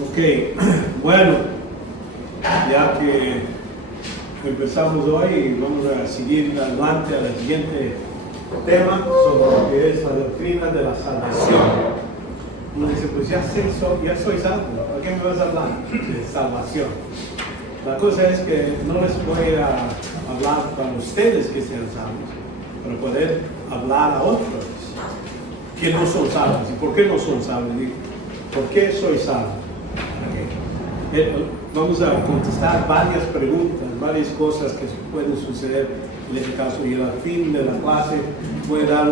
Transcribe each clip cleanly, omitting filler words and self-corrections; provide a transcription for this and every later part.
Ok, bueno, ya que empezamos hoy, vamos a seguir adelante al siguiente tema sobre lo que es la doctrina de la salvación. Uno dice, pues ya soy salvo, ¿para qué me vas a hablar de salvación? La cosa es que no les voy a hablar para ustedes que sean salvos, para poder hablar a otros que no son salvos. ¿Y por qué no son salvos? ¿Por qué soy salvo? Vamos a contestar varias preguntas, varias cosas que pueden suceder en este caso, y al fin de la clase voy a dar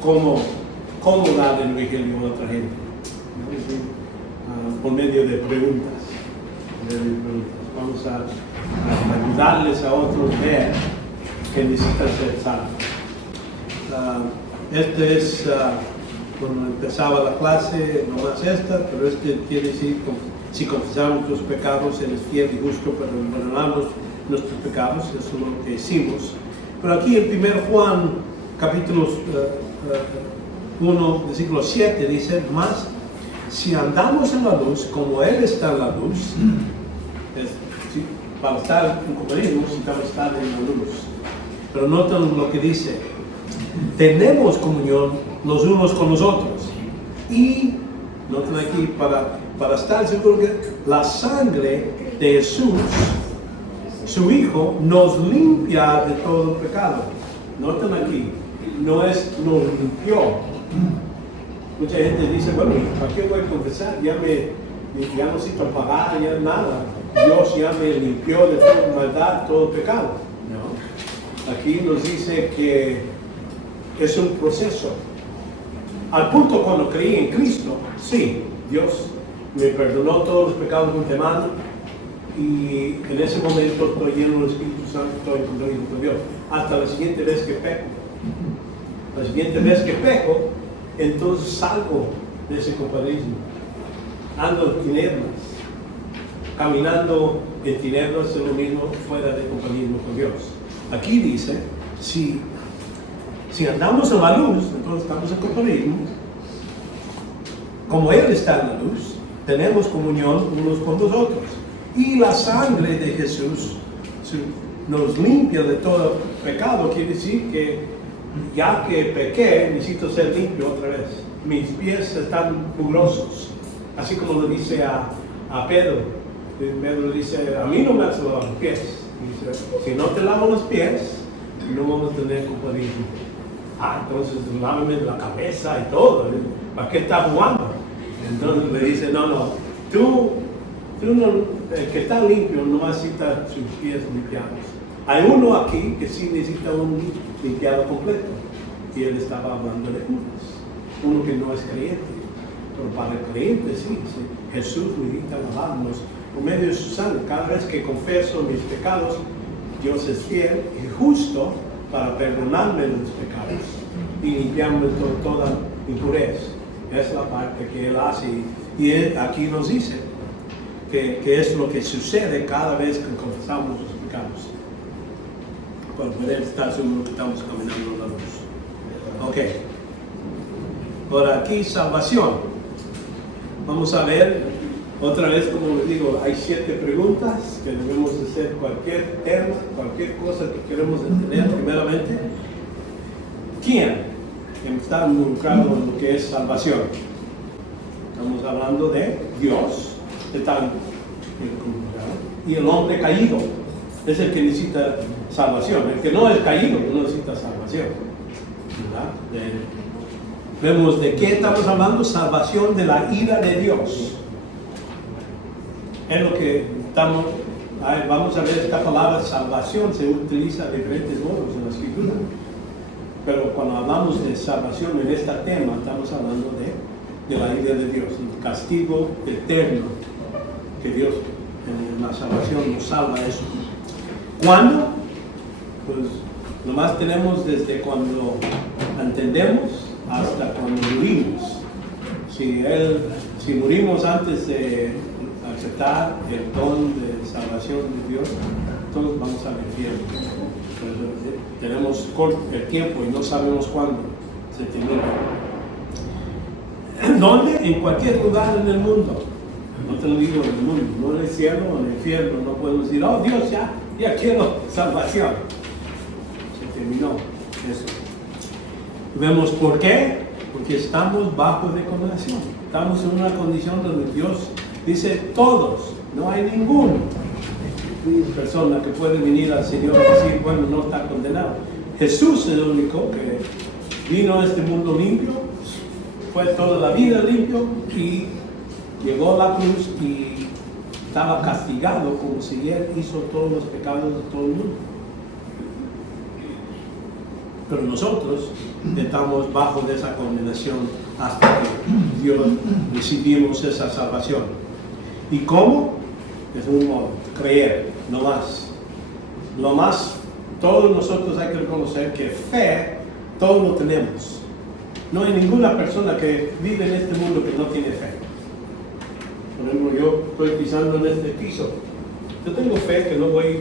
cómo dar el evangelio a otra gente, por medio de preguntas. Vamos a ayudarles a otros a ver que necesitan ser salvos. Este es cuando empezaba la clase, no más esta, pero este quiere decir, si confesamos nuestros pecados, Él es fiel y justo para perdonarnos nuestros pecados. Eso es lo que hicimos. Pero aquí en 1 Juan, capítulo 1, versículo 7, dice, más, si andamos en la luz, como Él está en la luz, para estar en compañía necesitamos estar en la luz. Pero noten lo que dice, tenemos comunión los unos con los otros. Y, noten aquí, para estar seguro que la sangre de Jesús, su Hijo, nos limpia de todo pecado. Noten aquí, nos limpió. Mucha gente dice, bueno, ¿para qué voy a confesar? Ya no necesito pagar, ya nada. Dios ya me limpió de toda maldad, todo pecado. No. Aquí nos dice que es un proceso. Al punto cuando creí en Cristo, sí, Dios me perdonó todos los pecados de antemano y en ese momento estoy lleno del Espíritu Santo, estoy en comunión con Dios. Hasta la siguiente vez que peco. La siguiente vez que peco, entonces salgo de ese compañerismo. Ando en tinieblas. Caminando en tinieblas es lo mismo fuera de compañerismo con Dios. Aquí dice, si andamos en la luz, entonces estamos en compañerismo. Como Él está en la luz, tenemos comunión unos con los otros. Y la sangre de Jesús nos limpia de todo pecado. Quiere decir que ya que pequé, necesito ser limpio otra vez. Mis pies están mugrosos. Así como lo dice a Pedro. Pedro le dice, a mí no me has lavado los pies. Dice, si no te lavo los pies, no vamos a tener compañerismo. Entonces lávame la cabeza y todo. ¿Para qué estás jugando? Entonces le dice, no, tú no, el que está limpio no necesita sus pies limpiados. Hay uno aquí que sí necesita un limpiado completo. Y él estaba hablando de Judas, uno que no es creyente. Pero para el creyente sí. Jesús necesita lavarnos por medio de su sangre. Cada vez que confieso mis pecados, Dios es fiel y justo para perdonarme los pecados y limpiarme de toda impureza. Es la parte que Él hace. Y Él aquí nos dice que es lo que sucede cada vez que confesamos los pecados. Para poder estar seguro que estamos caminando en la luz. Ok. Ahora aquí, salvación. Vamos a ver, otra vez, como les digo, hay 7 preguntas que debemos hacer cualquier tema, cualquier cosa que queremos entender. Primeramente, ¿quién está involucrado en lo que es salvación? Estamos hablando de Dios, y el hombre caído es el que necesita salvación. El que no es caído no necesita salvación. ¿Verdad? Vemos de qué estamos hablando: salvación de la ira de Dios. Es lo que estamos. Vamos a ver, esta palabra salvación se utiliza de diferentes modos en la Escritura. Pero cuando hablamos de salvación en este tema, estamos hablando de la ira de Dios, el castigo eterno que Dios en la salvación nos salva eso. ¿Cuándo? Pues nomás tenemos desde cuando entendemos hasta cuando morimos. Si morimos antes de aceptar el don de salvación de Dios, entonces vamos al infierno. Tenemos corto el tiempo y no sabemos cuándo se termina. ¿Dónde? En cualquier lugar en el mundo. No te lo digo en el mundo, no en el cielo o en el infierno. No podemos decir, oh Dios, ya quiero salvación. Se terminó eso. ¿Vemos por qué? Porque estamos bajo de condenación. Estamos en una condición donde Dios dice todos, no hay ninguna persona que puede venir al Señor y decir, bueno, no está condenado. Jesús es el único que vino a este mundo limpio, fue toda la vida limpio y llegó a la cruz y estaba castigado como si Él hizo todos los pecados de todo el mundo. Pero nosotros estamos bajo de esa condenación hasta que Dios recibimos esa salvación. ¿Y cómo? Es un modo, creer, no más. Lo más, todos nosotros hay que reconocer que fe, todos lo tenemos. No hay ninguna persona que vive en este mundo que no tiene fe. Por ejemplo, yo estoy pisando en este piso. Yo tengo fe que no voy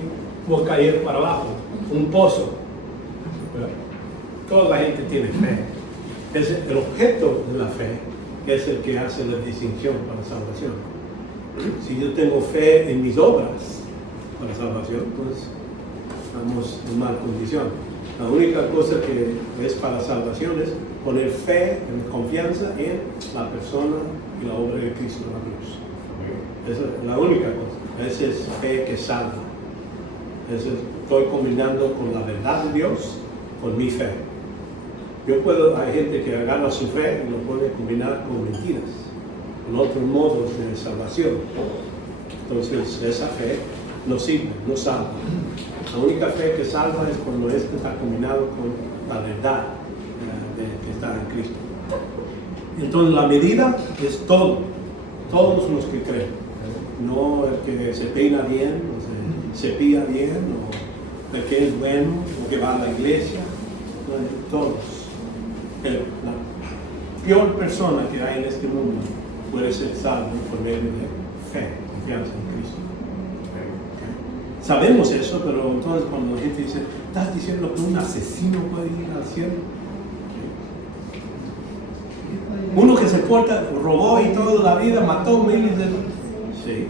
a caer para abajo, un pozo. ¿Verdad? Toda la gente tiene fe. Es el objeto de la fe que es el que hace la distinción para la salvación. Si yo tengo fe en mis obras para salvación, pues estamos en mala condición. La única cosa que es para salvación es poner fe, confianza en la persona y la obra de Cristo en la cruz. Esa es la única cosa. Esa es fe que salva. Estoy combinando con la verdad de Dios, con mi fe. Hay gente que agarra su fe y lo puede combinar con mentiras, con otros modos de salvación. Entonces, esa fe no sirve, no salva. La única fe que salva es cuando esto está combinado con la verdad que está en Cristo. Entonces, la medida es todos los que creen. No el que se peina bien, o se cepilla bien, o el que es bueno, o que va a la iglesia. No, todos. La peor persona que hay en este mundo puede ser salvo por medio de fe, confianza en Cristo. Sabemos eso, pero entonces cuando la gente dice, ¿estás diciendo que un asesino puede ir al cielo? Uno que se porta, robó y toda la vida, mató miles de... Sí.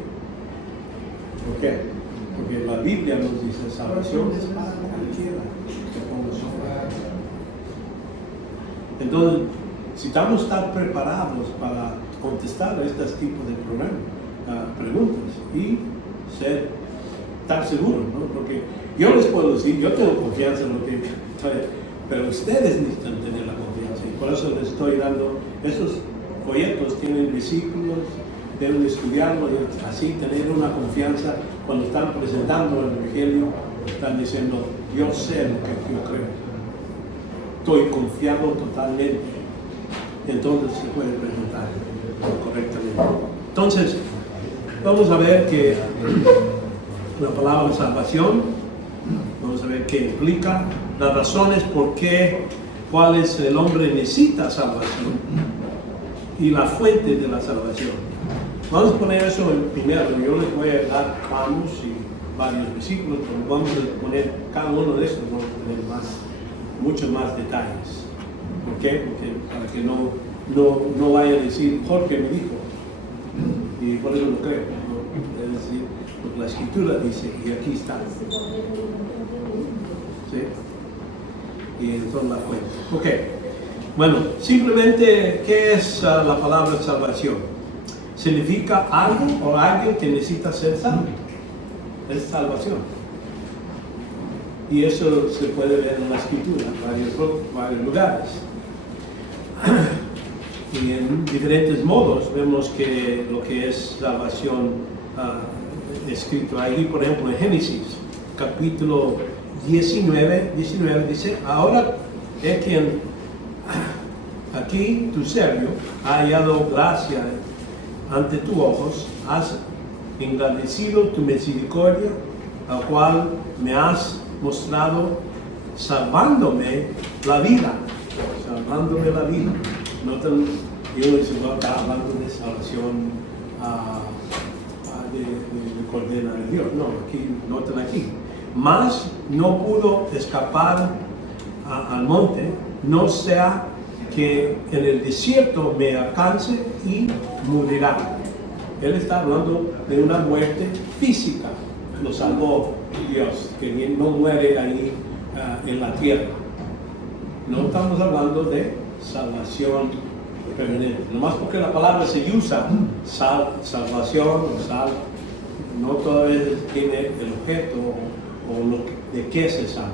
¿Por qué? Porque la Biblia nos dice, salvación es para cualquiera que ponga su fe. Entonces, necesitamos estar preparados para contestar a estos tipos de preguntas y estar seguros, ¿no? Porque yo les puedo decir, yo tengo confianza en lo que pero ustedes necesitan tener la confianza y por eso les estoy dando esos folletos, tienen versículos, deben estudiarlo y así tener una confianza cuando están presentando el Evangelio, están diciendo, yo sé lo que yo creo. Estoy confiado totalmente. Entonces se puede preguntar correctamente. Entonces, vamos a ver que la palabra salvación, vamos a ver qué implica, las razones por qué, cuál es el hombre necesita salvación y la fuente de la salvación. Vamos a poner eso en primero. Yo les voy a dar vamos y varios versículos, pero vamos a poner cada uno de estos, vamos a tener muchos más detalles. ¿Por qué? Porque para que no vaya a decir, Jorge me dijo, y por eso lo creo, ¿no? Es decir, porque la Escritura dice, y aquí está. ¿Sí? Y entonces la fuente. Ok, bueno, simplemente, ¿qué es la palabra salvación? Significa algo o alguien que necesita ser salvo. Es salvación. Y eso se puede ver en la Escritura, en varios lugares. Y en diferentes modos vemos que lo que es salvación escrito ahí, por ejemplo, en Génesis, capítulo 19 dice, ahora es quien aquí tu servo ha hallado gracia ante tus ojos, has engrandecido tu misericordia, la cual me has mostrado salvándome la vida. Notan, yo les está hablando de salvación de condena de Dios. No, notan aquí. Mas no pudo escapar al monte, no sea que en el desierto me alcance y morirá. Él está hablando de una muerte física. Lo salvó Dios, que no muere ahí en la tierra. No estamos hablando de salvación permanente. Nomás porque la palabra se usa, salvación o sal, no todavía tiene el objeto o de qué se salva.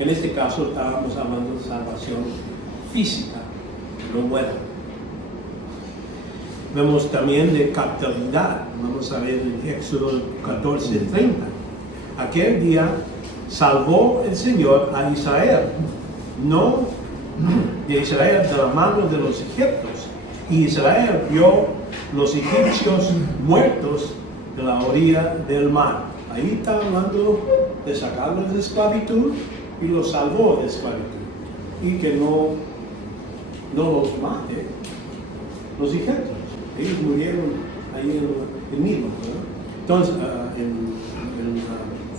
En este caso estábamos hablando de salvación física, no muera. Vemos también de capitalidad. Vamos a ver en Éxodo 14:30. Aquel día salvó el Señor a Israel, no de Israel de la mano de los egipcios. Y Israel vio los egipcios muertos de la orilla del mar. Ahí está hablando de sacarlos de esclavitud y los salvó de esclavitud. Y que no los mate los egipcios. Ellos murieron ahí en el Nilo, ¿verdad? Entonces, en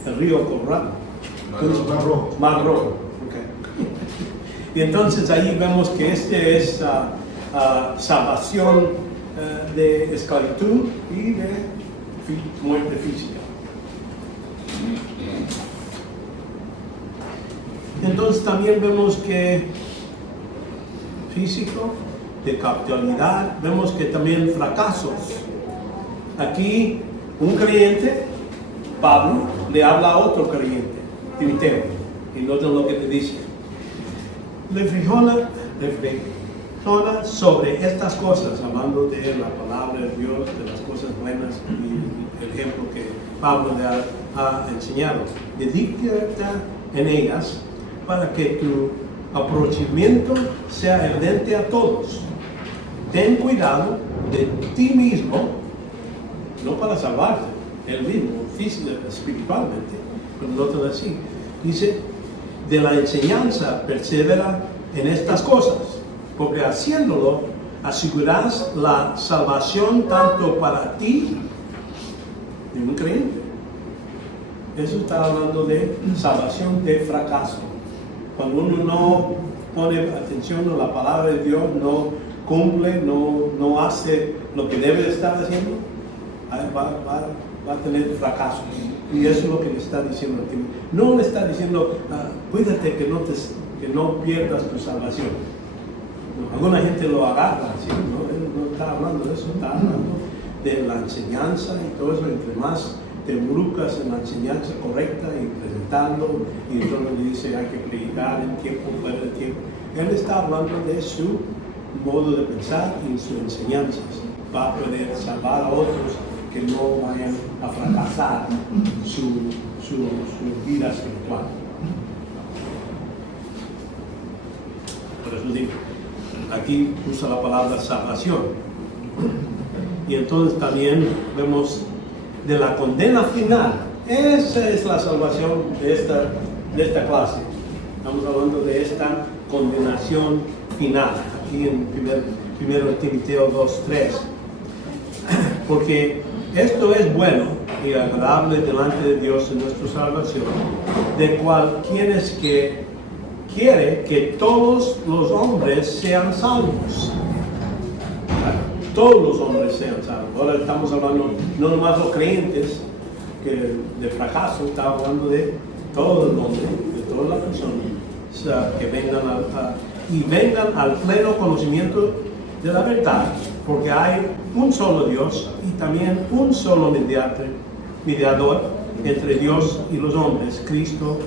el río Colorado. Mar Rojo. Okay. Y entonces ahí vemos que este es salvación de esclavitud y de muerte física. Entonces también vemos que físico, de capitalidad, vemos que también fracasos. Aquí un creyente, Pablo, le habla a otro creyente, Timoteo, y noten lo que te dice. Reflexiona sobre estas cosas, hablando de la palabra de Dios, de las cosas buenas y el ejemplo que Pablo le ha enseñado. Dedícate en ellas para que tu aprovechamiento sea evidente a todos. Ten cuidado de ti mismo, no para salvarte, él mismo, física, espiritualmente, pero no todo así. Dice, de la enseñanza persevera en estas cosas, porque haciéndolo asegurarás la salvación tanto para ti y un creyente. Eso está hablando de salvación de fracaso. Cuando uno no pone atención a la palabra de Dios, no cumple, no hace lo que debe de estar haciendo, va a tener fracasos. Y eso es lo que le está diciendo a ti. No le está diciendo, cuídate que no pierdas tu salvación. No, alguna gente lo agarra así, ¿no? Él no está hablando de eso, está hablando de la enseñanza y todo eso. Entre más te involucras en la enseñanza correcta y presentarlo, y entonces le dice hay que predicar en tiempo, fuera de tiempo. Él está hablando de su modo de pensar y sus enseñanzas. Va a poder salvar a otros que no vayan a fracasar su vida espiritual. Por eso digo, aquí usa la palabra salvación. Y entonces también vemos de la condena final. Esa es la salvación de esta clase. Estamos hablando de esta condenación final. Aquí en 1 Timoteo 2:3. Porque esto es bueno y agradable delante de Dios en nuestra salvación, de cual quienes que quiere que todos los hombres sean salvos. Todos los hombres sean salvos. Ahora estamos hablando no nomás los creyentes que de fracaso, está hablando de todo el hombre, de todas las personas, o sea, que vengan al pleno conocimiento de la verdad, porque hay un solo Dios y también un solo mediador entre Dios y los hombres, Cristo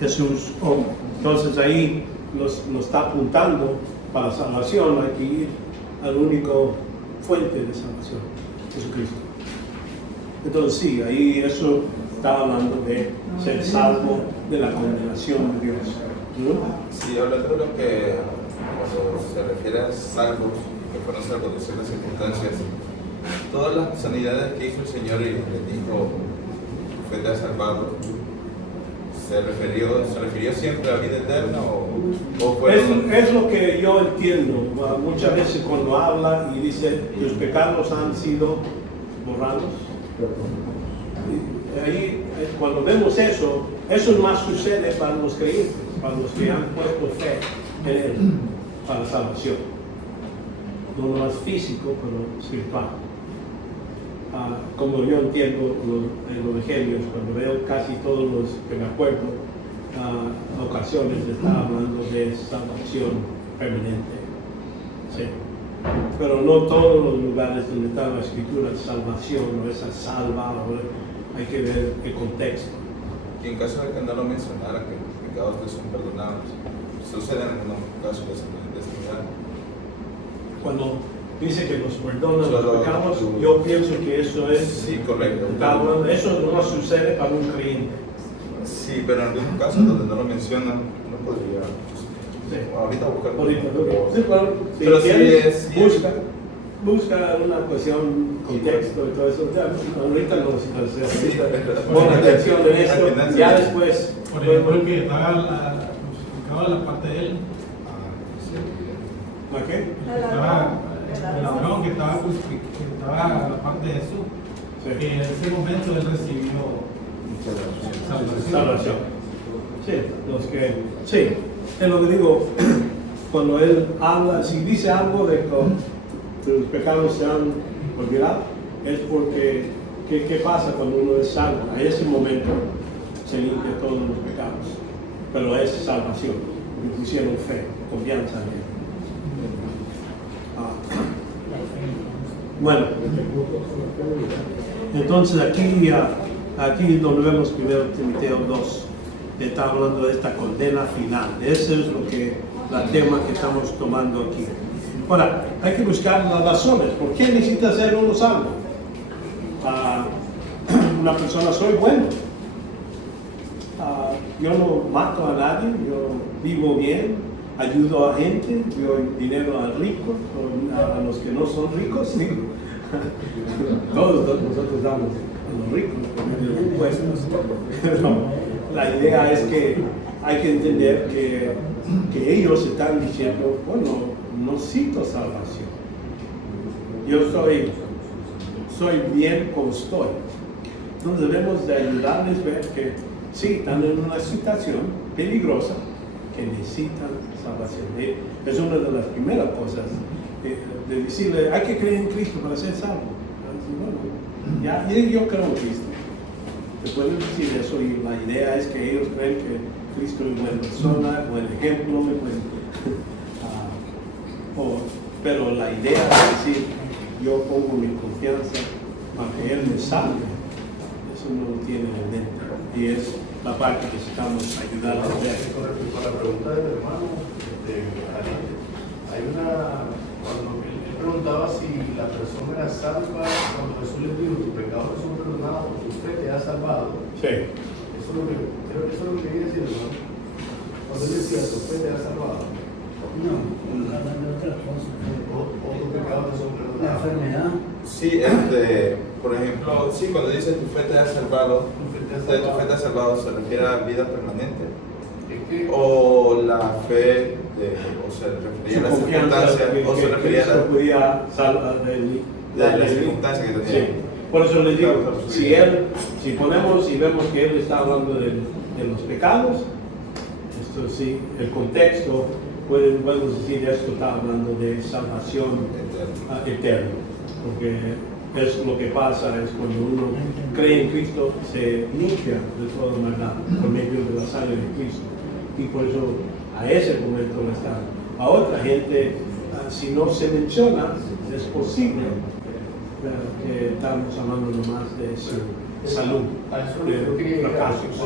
Jesús hombre. Entonces ahí nos está apuntando para la salvación, hay que ir al único fuente de salvación, Jesucristo. Entonces sí, ahí eso está hablando de ser salvo de la condenación de Dios. ¿No? Sí, hablando de lo que cuando se refiere a salvos, que fueron salvos de ciertas circunstancias, todas las sanidades que hizo el Señor y les dijo, fue te salvado, ¿se refirió siempre a la vida eterna o fue? Es lo que yo entiendo. Muchas veces cuando habla y dice, tus pecados han sido borrados. Y ahí, cuando vemos eso más sucede para los creyentes, para los que han puesto fe en Él. para salvación. No lo más físico, pero espiritual. Como yo entiendo en los evangelios, cuando veo casi todos los que me acuerdo, ocasiones está hablando de salvación permanente. Sí. Pero no todos los lugares donde está la escritura, salvación o esa salva, hay que ver el contexto. Y en caso de que no lo mencionara, que los pecados no son perdonados, suceden en algunos casos de este lugar. Cuando dice que nos perdonan Solo los pecados, yo pienso que eso es. Sí, correcto. Eso no sucede para un creyente. Sí, pero en algunos casos donde no lo mencionan, no podría. Sí. Ahorita buscar. Sí, Pero si sí quieres, es. busca una cuestión, contexto y todo eso. Ya, ahorita no Sí, pon atención en esto. Al final, Ya sí. después. Por ejemplo, el que estaba crucificado en la parte de él, ¿A qué? el ladrón que estaba en la parte de Jesús, Sí. en ese momento él recibió salvación. Salvación. Sí, sí, es lo que digo, cuando él habla, si dice algo de que los pecados se han olvidado, es porque, ¿qué pasa cuando uno es salvo? A ese momento se limpia todos los pecados, pero es salvación, porque pusieron fe, confianza en él. Bueno, entonces aquí donde vemos 1 Timoteo 2, está hablando de esta condena final. Ese es el tema que estamos tomando aquí. Ahora, hay que buscar las razones. ¿Por qué necesita ser uno salvo? Una persona, soy bueno. Yo no mato a nadie, yo vivo bien, ayudo a gente, doy dinero a ricos, a los que no son ricos, digo. Todos nosotros damos a los ricos por medio de impuestos. Pero la idea es que hay que entender que ellos están diciendo, bueno, no necesito salvación. Yo soy bien como estoy. Entonces debemos de ayudarles a ver que sí, están en una situación peligrosa, que necesitan salvación. Es una de las primeras cosas de decirle, hay que creer en Cristo para ser salvo. Bueno, ya, yo creo en Cristo. Te pueden decir eso y la idea es que ellos creen que Cristo es buena persona, buen ejemplo, pero la idea es decir, yo pongo mi confianza para que Él me salve. Eso no lo tiene en mente y es la parte que estamos ayudando a ver. Con respecto a la pregunta del hermano, cuando él preguntaba si la persona era salva, cuando Jesús le dijo, tus pecados son perdonados, tu fe te ha salvado. Sí. Eso es lo que, creo que eso es lo que quería decir, hermano. Cuando él decía, tu fe te ha salvado. No, hablando de otra cosa. O tus pecados te son La perdonados. enfermedad. Sí, por ejemplo, sí, cuando dice tu fe te ha salvado, tu fe te ha salvado, ¿se refiere a vida permanente? Es que, O la fe, o se refería a la circunstancia, o se refería a Cristo podía salvar la circunstancia que tenía. Sí. Por eso les digo, si ponemos y vemos que él está hablando de los pecados, esto sí, el contexto, podemos decir esto está hablando de salvación eterna, porque es lo que pasa es cuando uno cree en Cristo, se limpia de toda maldad por medio de la sangre de Cristo, y por eso a ese momento no está. A otra gente, si no se menciona, es posible que estamos hablando nomás de su salud, a eso es lo que de quería llegar. fracasos.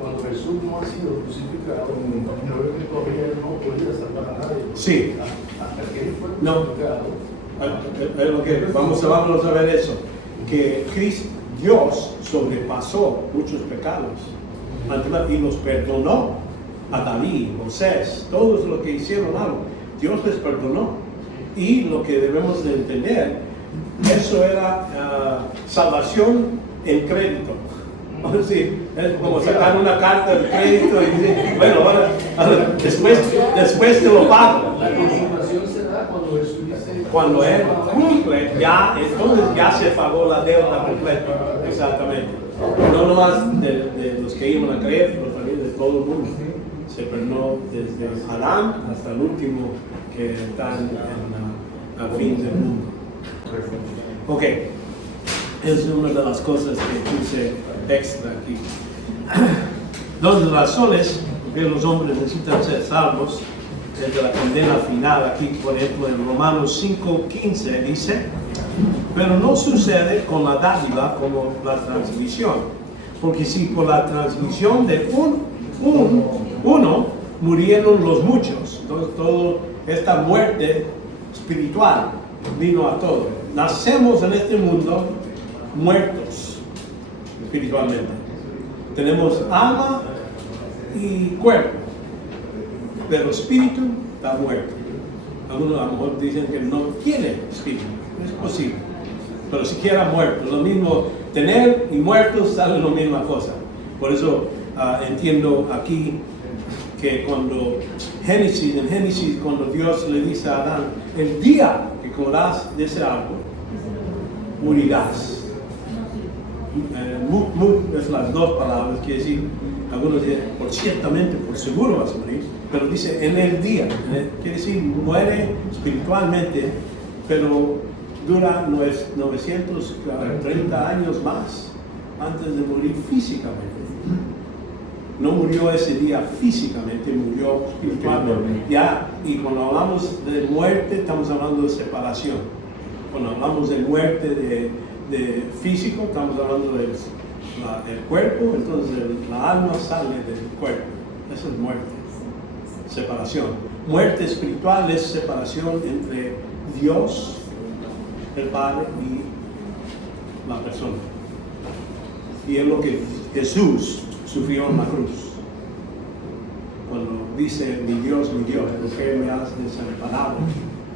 Cuando Jesús no ha sido crucificado, creo que todavía no podía salvar a nadie. Sí. Hasta que él fue No. crucificado. Es lo que vamos a ver eso, que Dios sobrepasó muchos pecados y los perdonó a David, Moisés, todos los que hicieron algo, Dios les perdonó. Y lo que debemos de entender, eso era salvación en crédito. Sí, es como sacar una carta de crédito y decir, bueno, ahora después te lo pago. La consumación se da cuando Jesús dice. Cuando Él cumple, entonces ya se pagó la deuda completa. Exactamente. No nomás de los que iban a creer, pero también de todo el mundo. Se perdonó desde Adán hasta el último que está al fin del mundo. Ok, es una de las cosas que puse extra aquí. Dos razones por qué los hombres necesitan ser salvos es de la condena final. Aquí, por ejemplo, en Romanos 5:15 dice: pero no sucede con la dádiva como la transmisión, porque si por la transmisión de uno murieron los muchos, entonces toda esta muerte espiritual vino a todos. Nacemos en este mundo muertos espiritualmente. Tenemos alma y cuerpo, pero espíritu está muerto. Algunos a lo mejor dicen que no tiene espíritu, es posible, pero siquiera muerto. Lo mismo, tener y muertos sale la misma cosa. Por eso entiendo aquí que cuando en Génesis, cuando Dios le dice a Adán: el día que comerás de ese árbol, morirás. Es las dos palabras, quiere decir, algunos dicen, por ciertamente, por seguro vas a morir, pero dice en el día, quiere decir, muere espiritualmente, pero dura 930 años más antes de morir físicamente. No murió ese día físicamente, murió espiritualmente. Ya, y cuando hablamos de muerte, estamos hablando de separación. Cuando hablamos de muerte de físico, estamos hablando del cuerpo, entonces la alma sale del cuerpo. Eso es muerte, separación. Muerte espiritual es separación entre Dios, el Padre, y la persona. Y es lo que Jesús sufrió en la cruz. Cuando dice: mi Dios, ¿por qué me has desamparado?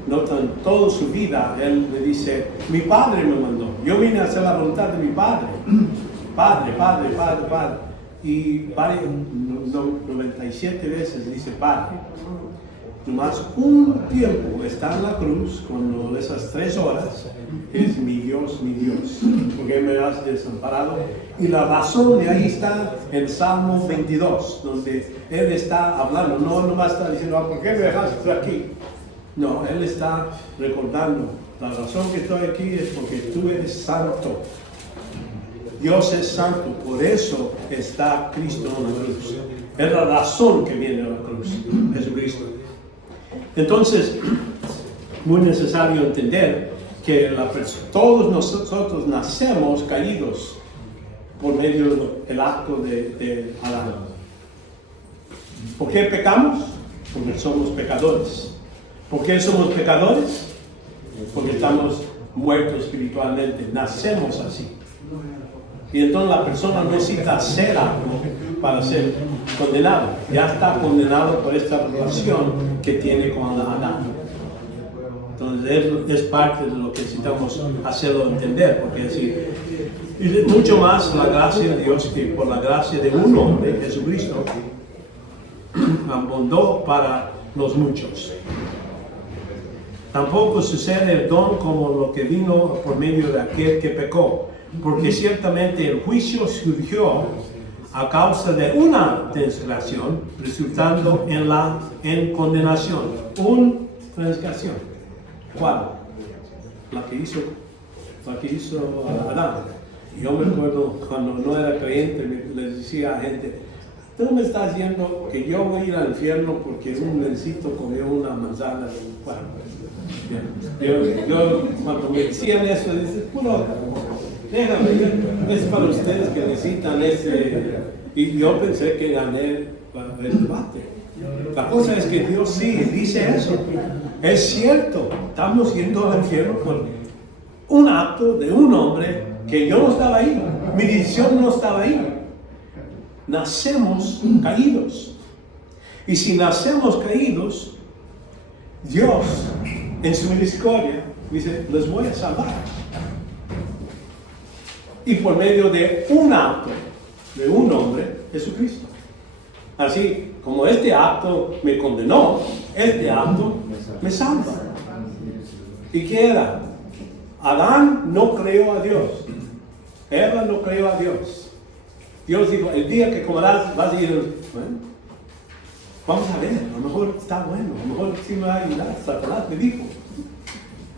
Notan toda su vida, él le dice: mi Padre me mandó, yo vine a hacer la voluntad de mi Padre. Padre. Y 97 veces dice Padre. Nomás un tiempo está en la cruz, cuando esas 3 horas, es mi Dios, ¿por qué me has desamparado? Y la razón de ahí está en Salmo 22, donde él está hablando, no nomás está diciendo: ¿por qué me dejaste aquí? No, él está recordando: la razón que estoy aquí es porque tú eres santo. Dios es santo, por eso está Cristo en la cruz. Es la razón que viene a la cruz, Jesucristo. Entonces, muy necesario entender que todos nosotros nacemos caídos por medio del acto de Adán. ¿Por qué pecamos? Porque somos pecadores. ¿Por qué somos pecadores? Porque estamos muertos espiritualmente. Nacemos así. Y entonces la persona no necesita hacer algo para ser condenado. Ya está condenado por esta relación que tiene con Adán. Entonces es parte de lo que necesitamos hacerlo entender. Porque así, y mucho más la gracia de Dios, que por la gracia de un hombre, Jesucristo, abundó para los muchos. Tampoco sucede el don como lo que vino por medio de aquel que pecó, porque ciertamente el juicio surgió a causa de una transgresión, resultando en condenación. Una transgresión. ¿Cuál? La que hizo Adán. Yo me acuerdo cuando no era creyente, le decía a gente: tú me estás diciendo que yo voy a ir al infierno porque un lencito comió una manzana. Bueno, yo cuando me decían eso, dice: puro, déjame, es para ustedes que necesitan ese. Y yo pensé que gané el debate. La cosa es que Dios sí dice eso. Es cierto, estamos yendo al infierno por un acto de un hombre que yo no estaba ahí. Mi decisión no estaba ahí. Nacemos caídos. Y si nacemos caídos, Dios, en su misericordia, dice: les voy a salvar. Y por medio de un acto de un hombre, Jesucristo. Así como este acto me condenó, este acto me salva. ¿Y qué era? Adán no creyó a Dios. Eva no creyó a Dios. Dios dijo: el día que comerás vas a ir. vamos a ver, a lo mejor está bueno, a lo mejor sí me va a ayudar, Satanás me dijo.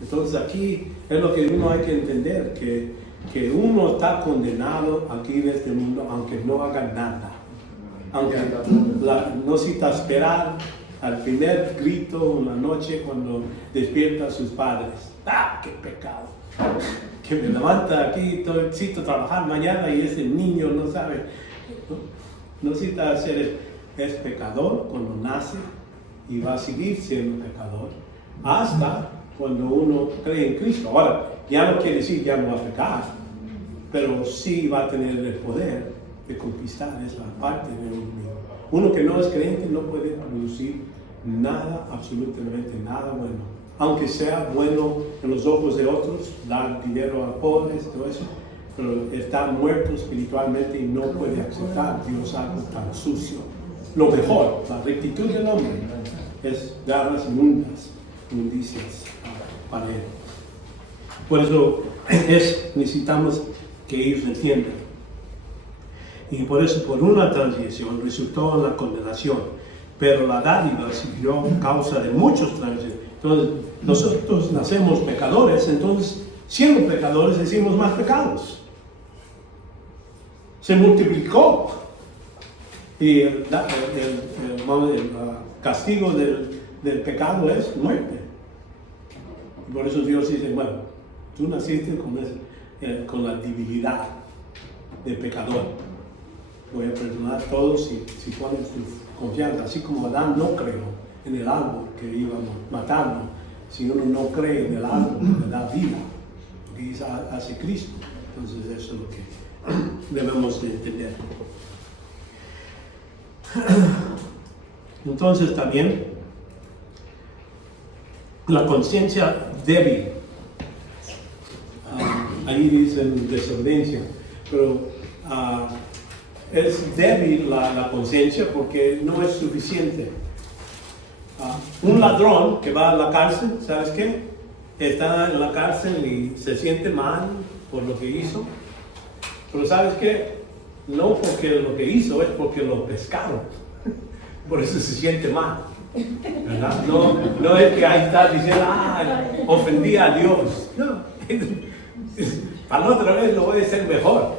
Entonces aquí es lo que uno hay que entender, que uno está condenado aquí en este mundo aunque no haga nada. Aunque no necesita esperar al primer grito en la noche cuando despierta a sus padres. ¡Ah, qué pecado! Que me levanta aquí, necesito trabajar mañana y ese niño no sabe. No necesita hacer, es pecador cuando nace y va a seguir siendo pecador hasta cuando uno cree en Cristo. Ahora, ya no quiere decir ya no va a pecar, pero sí va a tener el poder de conquistar esa parte de uno mismo. Uno que no es creyente no puede producir nada, absolutamente nada bueno. Aunque sea bueno en los ojos de otros, dar dinero a pobres, todo eso, pero está muerto espiritualmente y no puede aceptar Dios algo tan sucio. Lo mejor, la rectitud del hombre, es dar las inmundicias para él. Por eso necesitamos que ellos entiendan. Y por eso, por una transgresión, resultó en la condenación. Pero la dádiva sirvió causa de muchos transgresores. Entonces, nosotros nacemos pecadores, entonces, siendo pecadores, decimos más pecados. Se multiplicó. Y el castigo del pecado es muerte. Por eso Dios dice, bueno, tú naciste con la debilidad del pecador. Voy a perdonar a todos si pones tu confianza, así como Adán no creyó en el árbol que iba a matarlo. Si uno no cree en el árbol que da vida, lo que hace Cristo, entonces eso es lo que debemos de entender. Entonces también la conciencia débil, ahí dicen desobediencia, pero es débil la conciencia porque no es suficiente. Un ladrón que va a la cárcel, ¿sabes qué? Está en la cárcel y se siente mal por lo que hizo, pero ¿sabes qué? No porque lo que hizo, es porque lo pescaron. Por eso se siente mal, ¿verdad? No es que ahí está diciendo, ofendí a Dios. No, para la otra vez lo voy a hacer mejor.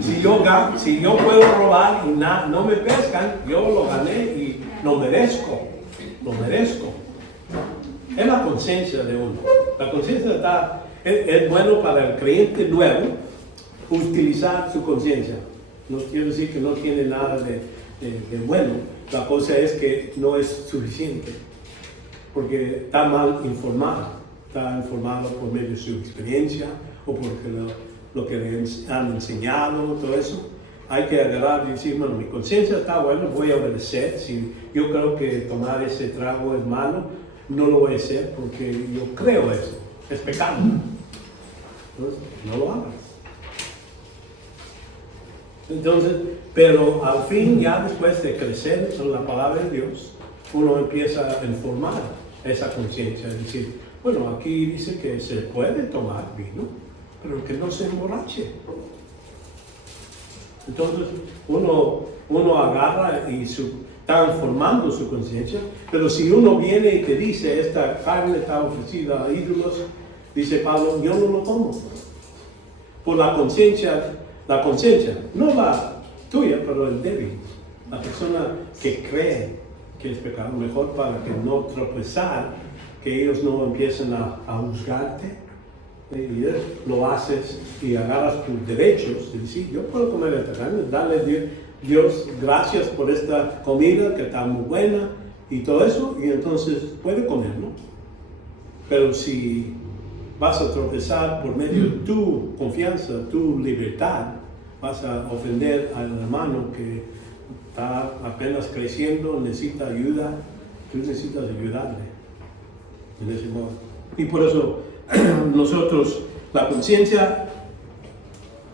Si yo puedo robar y no me pescan, yo lo gané y lo merezco. Lo merezco. Es la conciencia de uno. La conciencia es bueno para el creyente nuevo utilizar su conciencia. No quiero decir que no tiene nada de bueno. La cosa es que no es suficiente. Porque está mal informado. Está informado por medio de su experiencia o porque lo que le han enseñado, todo eso. Hay que agarrar y decir, bueno, mi conciencia está buena, voy a obedecer. Si yo creo que tomar ese trago es malo, no lo voy a hacer porque yo creo eso. Es pecado. Entonces, no lo hagas. Entonces, pero al fin, ya después de crecer en la palabra de Dios, uno empieza a informar esa conciencia. Es decir, bueno, aquí dice que se puede tomar vino, pero que no se emborrache. Entonces, uno agarra y está formando su conciencia, pero si uno viene y te dice, esta carne está ofrecida a ídolos, dice Pablo, yo no lo tomo. Por la conciencia, no la tuya, pero el débil. La persona que cree que es pecado, mejor para que no tropezar, que ellos no empiecen a juzgarte. Y lo haces y agarras tus derechos y dices, yo puedo comer esta carne, darle a Dios gracias por esta comida que está muy buena y todo eso, y entonces puede comerlo. Pero si vas a tropezar por medio de tu confianza, tu libertad, vas a ofender al hermano que está apenas creciendo, necesita ayuda, tú necesitas ayudarle en ese modo. Y por eso nosotros, la conciencia,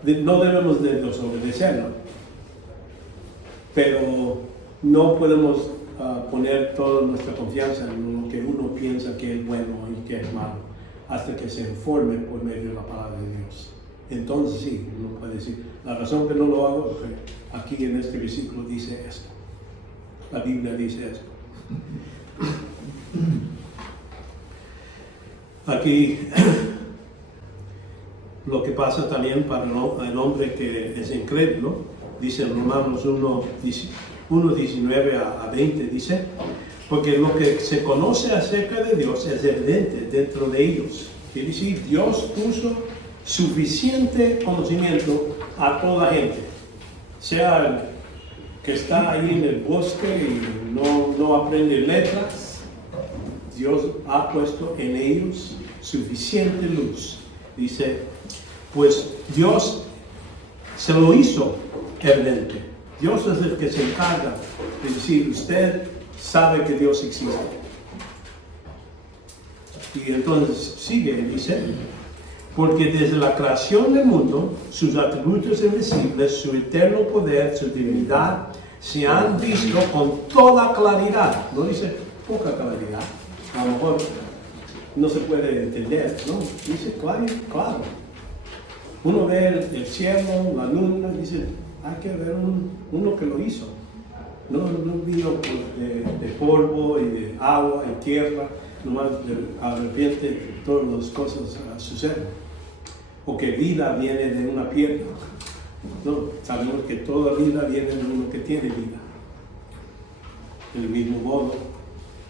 no debemos de desobedecerla, pero no podemos poner toda nuestra confianza en lo que uno piensa que es bueno y que es malo, hasta que se informe por medio de la palabra de Dios. Entonces sí, uno puede decir, la razón que no lo hago es que aquí en este versículo dice esto. la Biblia dice esto. Aquí lo que pasa también para el hombre que es incrédulo, dice en Romanos 1:19 a 20, dice, porque lo que se conoce acerca de Dios es evidente dentro de ellos. Quiere decir, Dios puso suficiente conocimiento a toda gente, sea el que está ahí en el bosque y no aprende letras. Dios ha puesto en ellos suficiente luz. Dice, pues Dios se lo hizo evidente. Dios es el que se encarga de decir, usted sabe que Dios existe. Y entonces sigue, dice, porque desde la creación del mundo, sus atributos invisibles, su eterno poder, su divinidad, se han visto con toda claridad. No dice poca claridad, a lo mejor no se puede entender, no, dice claro. Uno ve el cielo, la luna, dice, hay que ver uno que lo hizo. No vino de polvo y de agua y tierra, nomás de repente todas las cosas suceden. O que vida viene de una piedra. No, sabemos que toda vida viene de uno que tiene vida. Del mismo modo,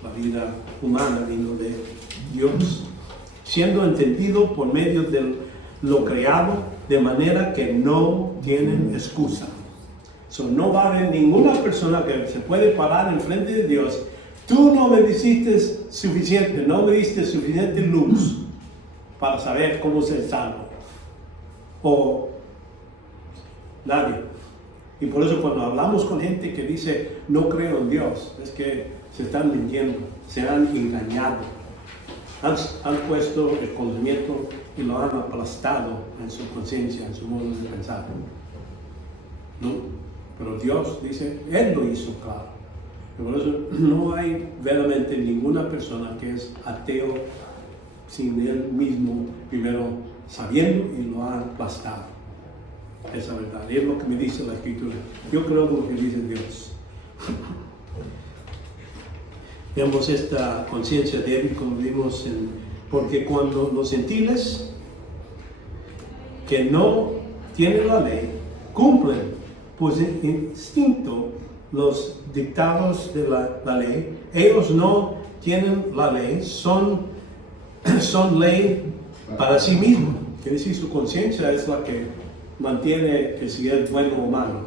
la vida humana vino de Dios, siendo entendido por medio de lo creado, de manera que no tienen excusa. No va a haber ninguna persona que se puede parar en frente de Dios. Tú no me diste suficiente, no me diste suficiente luz para saber cómo ser salvo. O nadie. Y por eso cuando hablamos con gente que dice no creo en Dios, es que se están mintiendo, se han engañado, han puesto el conocimiento y lo han aplastado en su conciencia, en su modo de pensar. ¿No? Pero Dios dice, Él lo hizo claro. Y por eso no hay verdaderamente ninguna persona que es ateo sin Él mismo primero sabiendo y lo ha aplastado. Esa verdad, es lo que me dice la Escritura. Yo creo lo que dice Dios. Vemos esta conciencia débil, como vimos, porque cuando los gentiles que no tienen la ley cumplen pues instinto los dictados de la ley, ellos no tienen la ley, son ley para sí mismos. Quiere decir, su conciencia es la que mantiene que si es bueno o malo.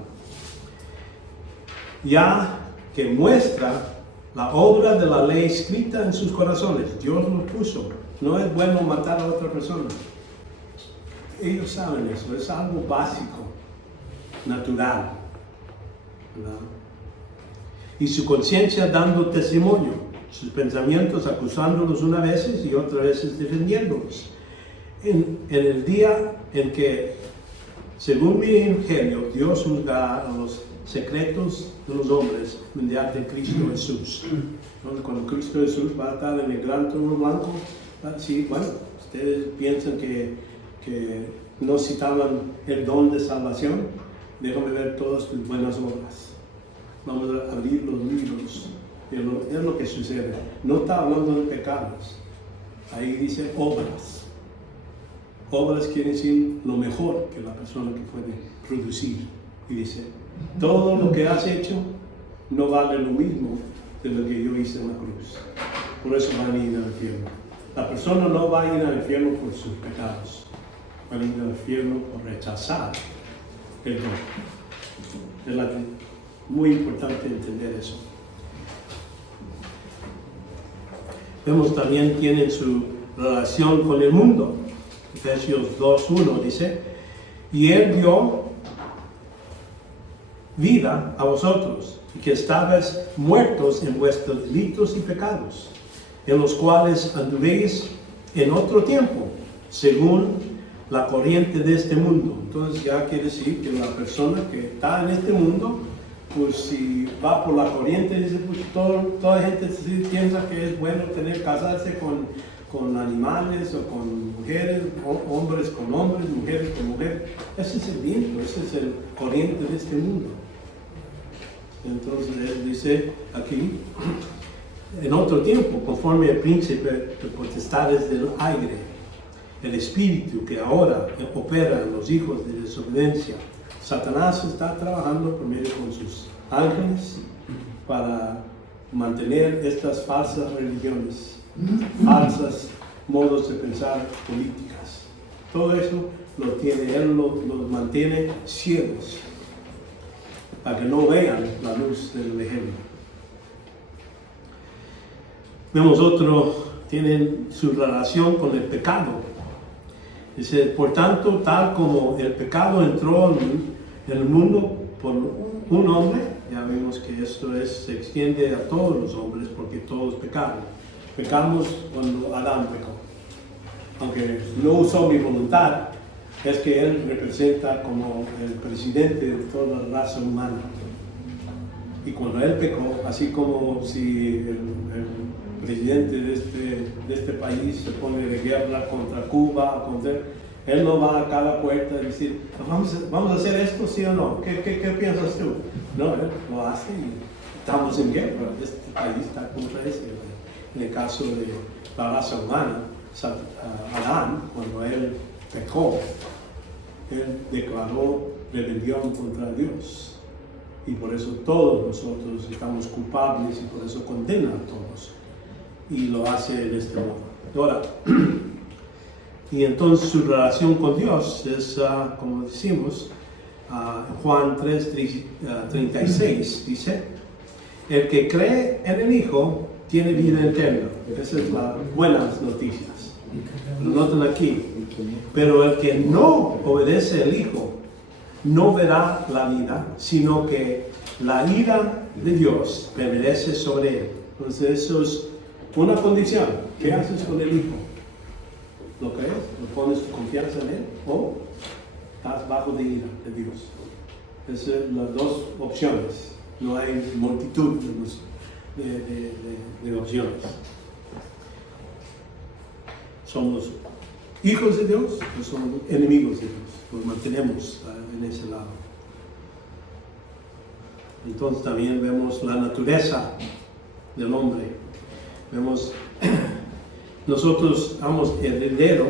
Ya que muestra la obra de la ley escrita en sus corazones. Dios lo puso. No es bueno matar a otra persona. Ellos saben eso, es algo básico, natural, ¿verdad? Y su conciencia dando testimonio, sus pensamientos acusándolos una vez y otras veces defendiéndolos. En el día en que, según mi evangelio, Dios juzgará a los secretos de los hombres mediante Cristo Jesús. Entonces, cuando Cristo Jesús va a estar en el gran trono blanco, sí, bueno, ustedes piensan que no citaban el don de salvación. Déjame ver todas tus buenas obras. Vamos a abrir los libros. Es lo que sucede. No está hablando de pecados. Ahí dice obras. Obras quiere decir lo mejor que la persona que puede producir. Y dice, todo lo que has hecho no vale lo mismo de lo que yo hice en la cruz. Por eso van a ir al infierno. La persona no va a ir al infierno por sus pecados. Van a ir al infierno por rechazar el don. Es muy importante entender eso. Vemos también tienen su relación con el mundo. Efesios 2:1 dice, y Él dio vida a vosotros, y que estabais muertos en vuestros delitos y pecados, en los cuales anduvieis en otro tiempo, según la corriente de este mundo. Entonces ya quiere decir que la persona que está en este mundo, pues si va por la corriente, dice, pues toda gente piensa que es bueno casarse con animales o con mujeres, hombres con hombres, mujeres con mujeres. Ese es el viento, ese es el corriente de este mundo. Entonces él dice aquí, en otro tiempo, conforme al príncipe de potestades del aire, el espíritu que ahora opera en los hijos de desobediencia, Satanás está trabajando por medio con sus ángeles para mantener estas falsas religiones, falsas modos de pensar políticas. Todo eso lo tiene, él los mantiene ciegos para que no vean la luz del Evangelio. Vemos otro, tienen su relación con el pecado. Dice, por tanto, tal como el pecado entró en el mundo por un hombre, ya vimos que esto se extiende a todos los hombres porque todos pecaron. Pecamos cuando Adán pecó. Aunque no usó mi voluntad, es que él representa como el presidente de toda la raza humana. Y cuando él pecó, así como si el presidente de este país se pone de guerra contra Cuba, él no va a cada puerta y decir, vamos a hacer esto, sí o no, ¿qué piensas tú? No, él lo hace y estamos en guerra, este país está contra ese. En el caso de la raza humana, Adán, cuando él pecó, él declaró rebelión contra Dios. Y por eso todos nosotros estamos culpables y por eso condena a todos. Y lo hace de este modo. Ahora, y entonces su relación con Dios es, como decimos, Juan 3:36 dice, el que cree en el Hijo tiene vida eterna. Esas son las buenas noticias. Lo notan aquí. Pero el que no obedece al Hijo no verá la vida, sino que la ira de Dios permanece sobre él. Entonces eso es una condición. ¿Qué haces con el Hijo? ¿Lo crees? ¿Lo pones tu confianza en él? ¿O estás bajo de ira de Dios? Esas son las dos opciones. No hay multitud de opciones. Somos hijos de Dios o somos enemigos de Dios. Nos mantenemos en ese lado. Entonces también vemos la naturaleza del hombre. Vemos, nosotros somos heredero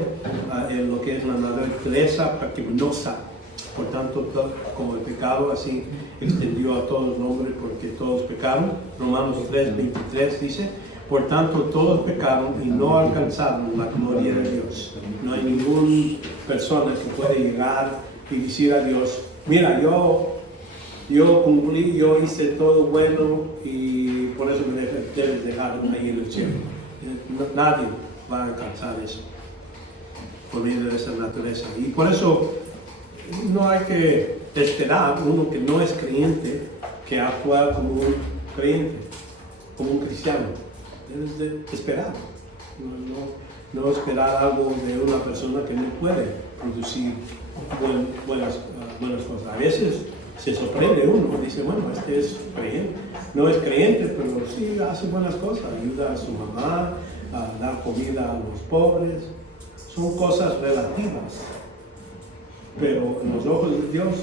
en lo que es la naturaleza pecaminosa. Por tanto, como el pecado así extendió a todos los hombres porque todos pecaron. Romanos 3:23 dice, por tanto todos pecaron y no alcanzaron la gloria de Dios. No hay ninguna persona que pueda llegar y decir a Dios, mira, yo cumplí, yo hice todo bueno y por eso me debes dejar ahí en el cielo. Nadie va a alcanzar eso por medio de esa naturaleza. Y por eso no hay que esperar uno que no es creyente que actúa como un creyente, como un cristiano. Debes de esperar. No esperar algo de una persona que no puede producir buenas cosas. A veces se sorprende uno, dice, bueno, este es creyente. No es creyente, pero sí hace buenas cosas. Ayuda a su mamá, a dar comida a los pobres. Son cosas relativas. Pero en los ojos de Dios,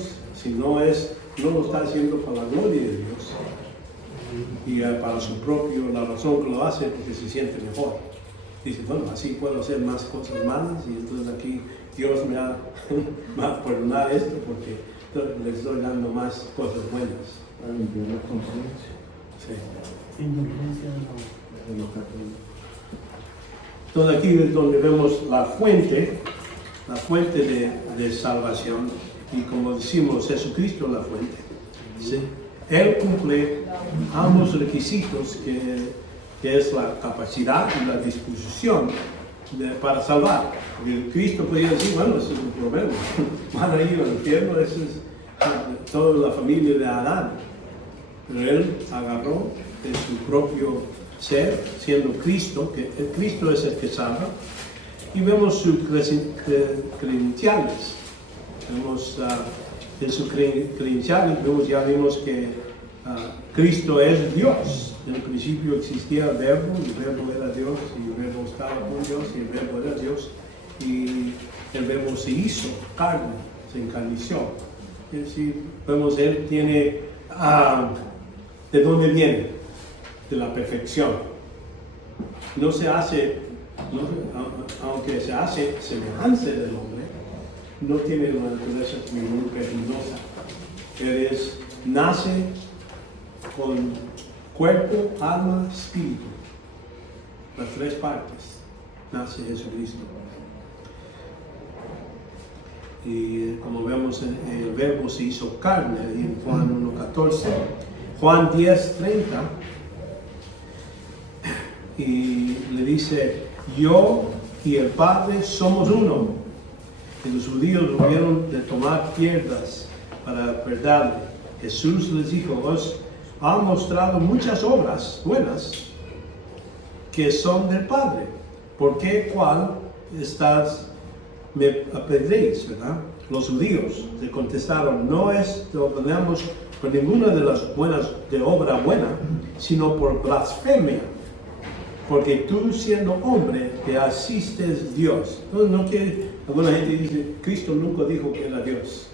si no lo está haciendo para la gloria de Dios y para su propio, la razón que lo hace porque se siente mejor. Dice, bueno, así puedo hacer más cosas malas y entonces aquí Dios me va a perdonar esto porque les estoy dando más cosas buenas. Para limpiar la conciencia. Sí. Indulgencia de los católicos. Entonces aquí es donde vemos la fuente de salvación y como decimos, Jesucristo es la fuente. ¿Sí? Él cumple ambos requisitos que es la capacidad y la disposición para salvar. Y Cristo podía decir, bueno, ese es un problema, van a ir al infierno, esa es toda la familia de Adán. Pero Él agarró de su propio ser, siendo Cristo, que el Cristo es el que salva, y vemos sus credenciales. Vemos en sus credenciales, ya vimos que Cristo es Dios. En el principio existía el verbo, y el verbo era Dios, y el verbo estaba con Dios, y el verbo era Dios, y el verbo se hizo carne, se encarnició. Es decir, vemos, Él tiene ¿De dónde viene? De la perfección. No se hace, aunque se hace semejanza del hombre, no tiene una naturaleza muy pecaminosa. Él nace con cuerpo, alma, espíritu. Las tres partes nace Jesucristo. Y como vemos, el verbo se hizo carne en Juan 1:14. Juan 10:30. Y le dice, yo y el Padre somos uno. Y los judíos volvieron de tomar piedras para apedrearle. Jesús les dijo, os ha mostrado muchas obras buenas que son del Padre. ¿Por qué cuál me apedréis, verdad? Los judíos le contestaron, no ordenamos por ninguna de las buenas de obra buena, sino por blasfemia. Porque tú siendo hombre te asistes Dios. No quiere, alguna gente dice, Cristo nunca dijo que era Dios.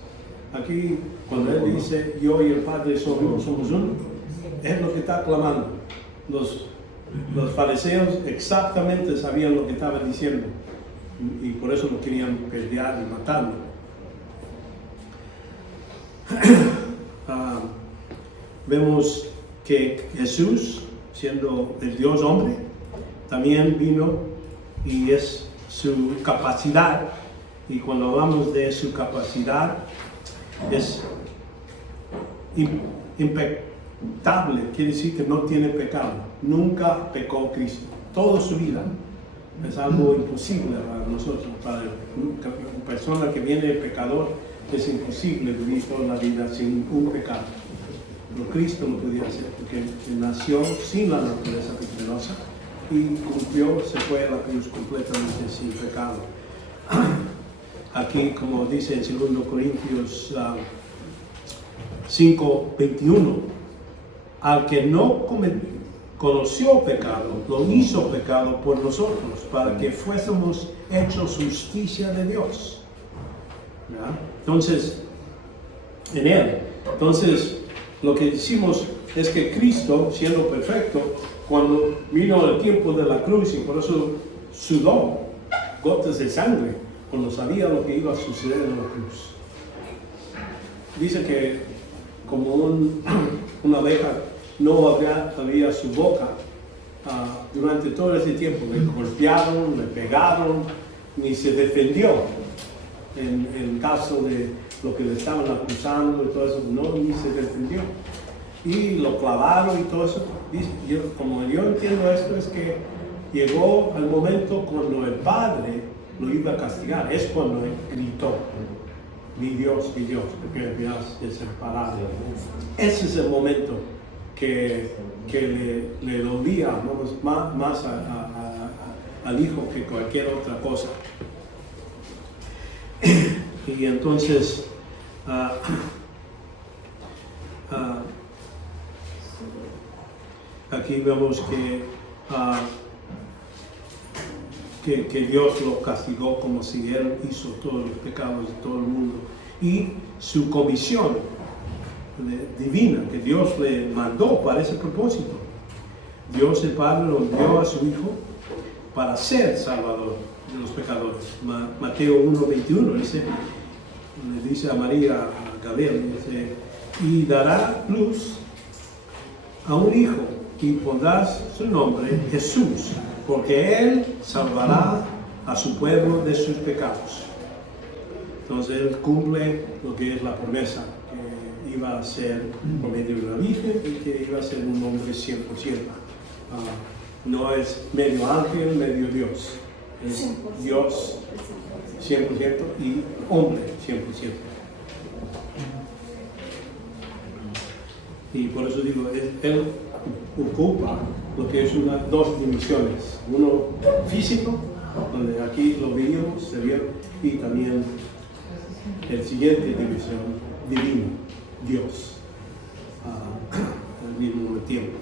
Aquí, cuando Él dice, yo y el Padre somos uno, es lo que está clamando. Los fariseos exactamente sabían lo que estaba diciendo. Y por eso lo querían pelear y matarlo. Vemos que Jesús, siendo el Dios hombre, también vino y es su capacidad, y cuando hablamos de su capacidad, es impecable, quiere decir que no tiene pecado, nunca pecó Cristo, toda su vida. Es algo imposible para nosotros, para una persona que viene de pecador, es imposible vivir toda la vida sin un pecado. Pero Cristo lo podía hacer, porque Él nació sin la naturaleza pecaminosa y cumplió, se fue a la cruz completamente sin pecado. Aquí, como dice en 2 Corintios 5:21, al que no conoció pecado, lo hizo pecado por nosotros, para que fuésemos hechos justicia de Dios. ¿Ya? Entonces, en Él. Entonces, lo que decimos es que Cristo, siendo perfecto, cuando vino el tiempo de la cruz, y por eso sudó gotas de sangre, cuando sabía lo que iba a suceder en la cruz. Dice que como una abeja no abría su boca durante todo ese tiempo, le golpearon, le pegaron, ni se defendió en el caso de lo que le estaban acusando y todo eso, ni se defendió. Y lo clavaron y todo eso. Como yo entiendo esto, es que llegó el momento cuando el Padre lo iba a castigar. Es cuando él gritó, mi Dios, porque había separado. Ese es el momento que le dolía más al Hijo que cualquier otra cosa. Y entonces aquí vemos que Dios lo castigó como si Él hizo todos los pecados de todo el mundo. Y su comisión divina que Dios le mandó para ese propósito. Dios el Padre lo envió a su Hijo para ser Salvador de los pecadores. Mateo 1:21 le dice a María, a Gabriel, dice, y dará luz a un hijo y pondrás su nombre Jesús, porque Él salvará a su pueblo de sus pecados. Entonces Él cumple lo que es la promesa, que iba a ser por medio de la Virgen y que iba a ser un hombre 100%. No es medio ángel, medio Dios. Es Dios 100% y hombre 100%. Y por eso digo, Él ocupa lo que es dos dimensiones. Uno físico, donde aquí lo veíamos, se vio, y también el siguiente dimensión, divino, Dios, al mismo tiempo.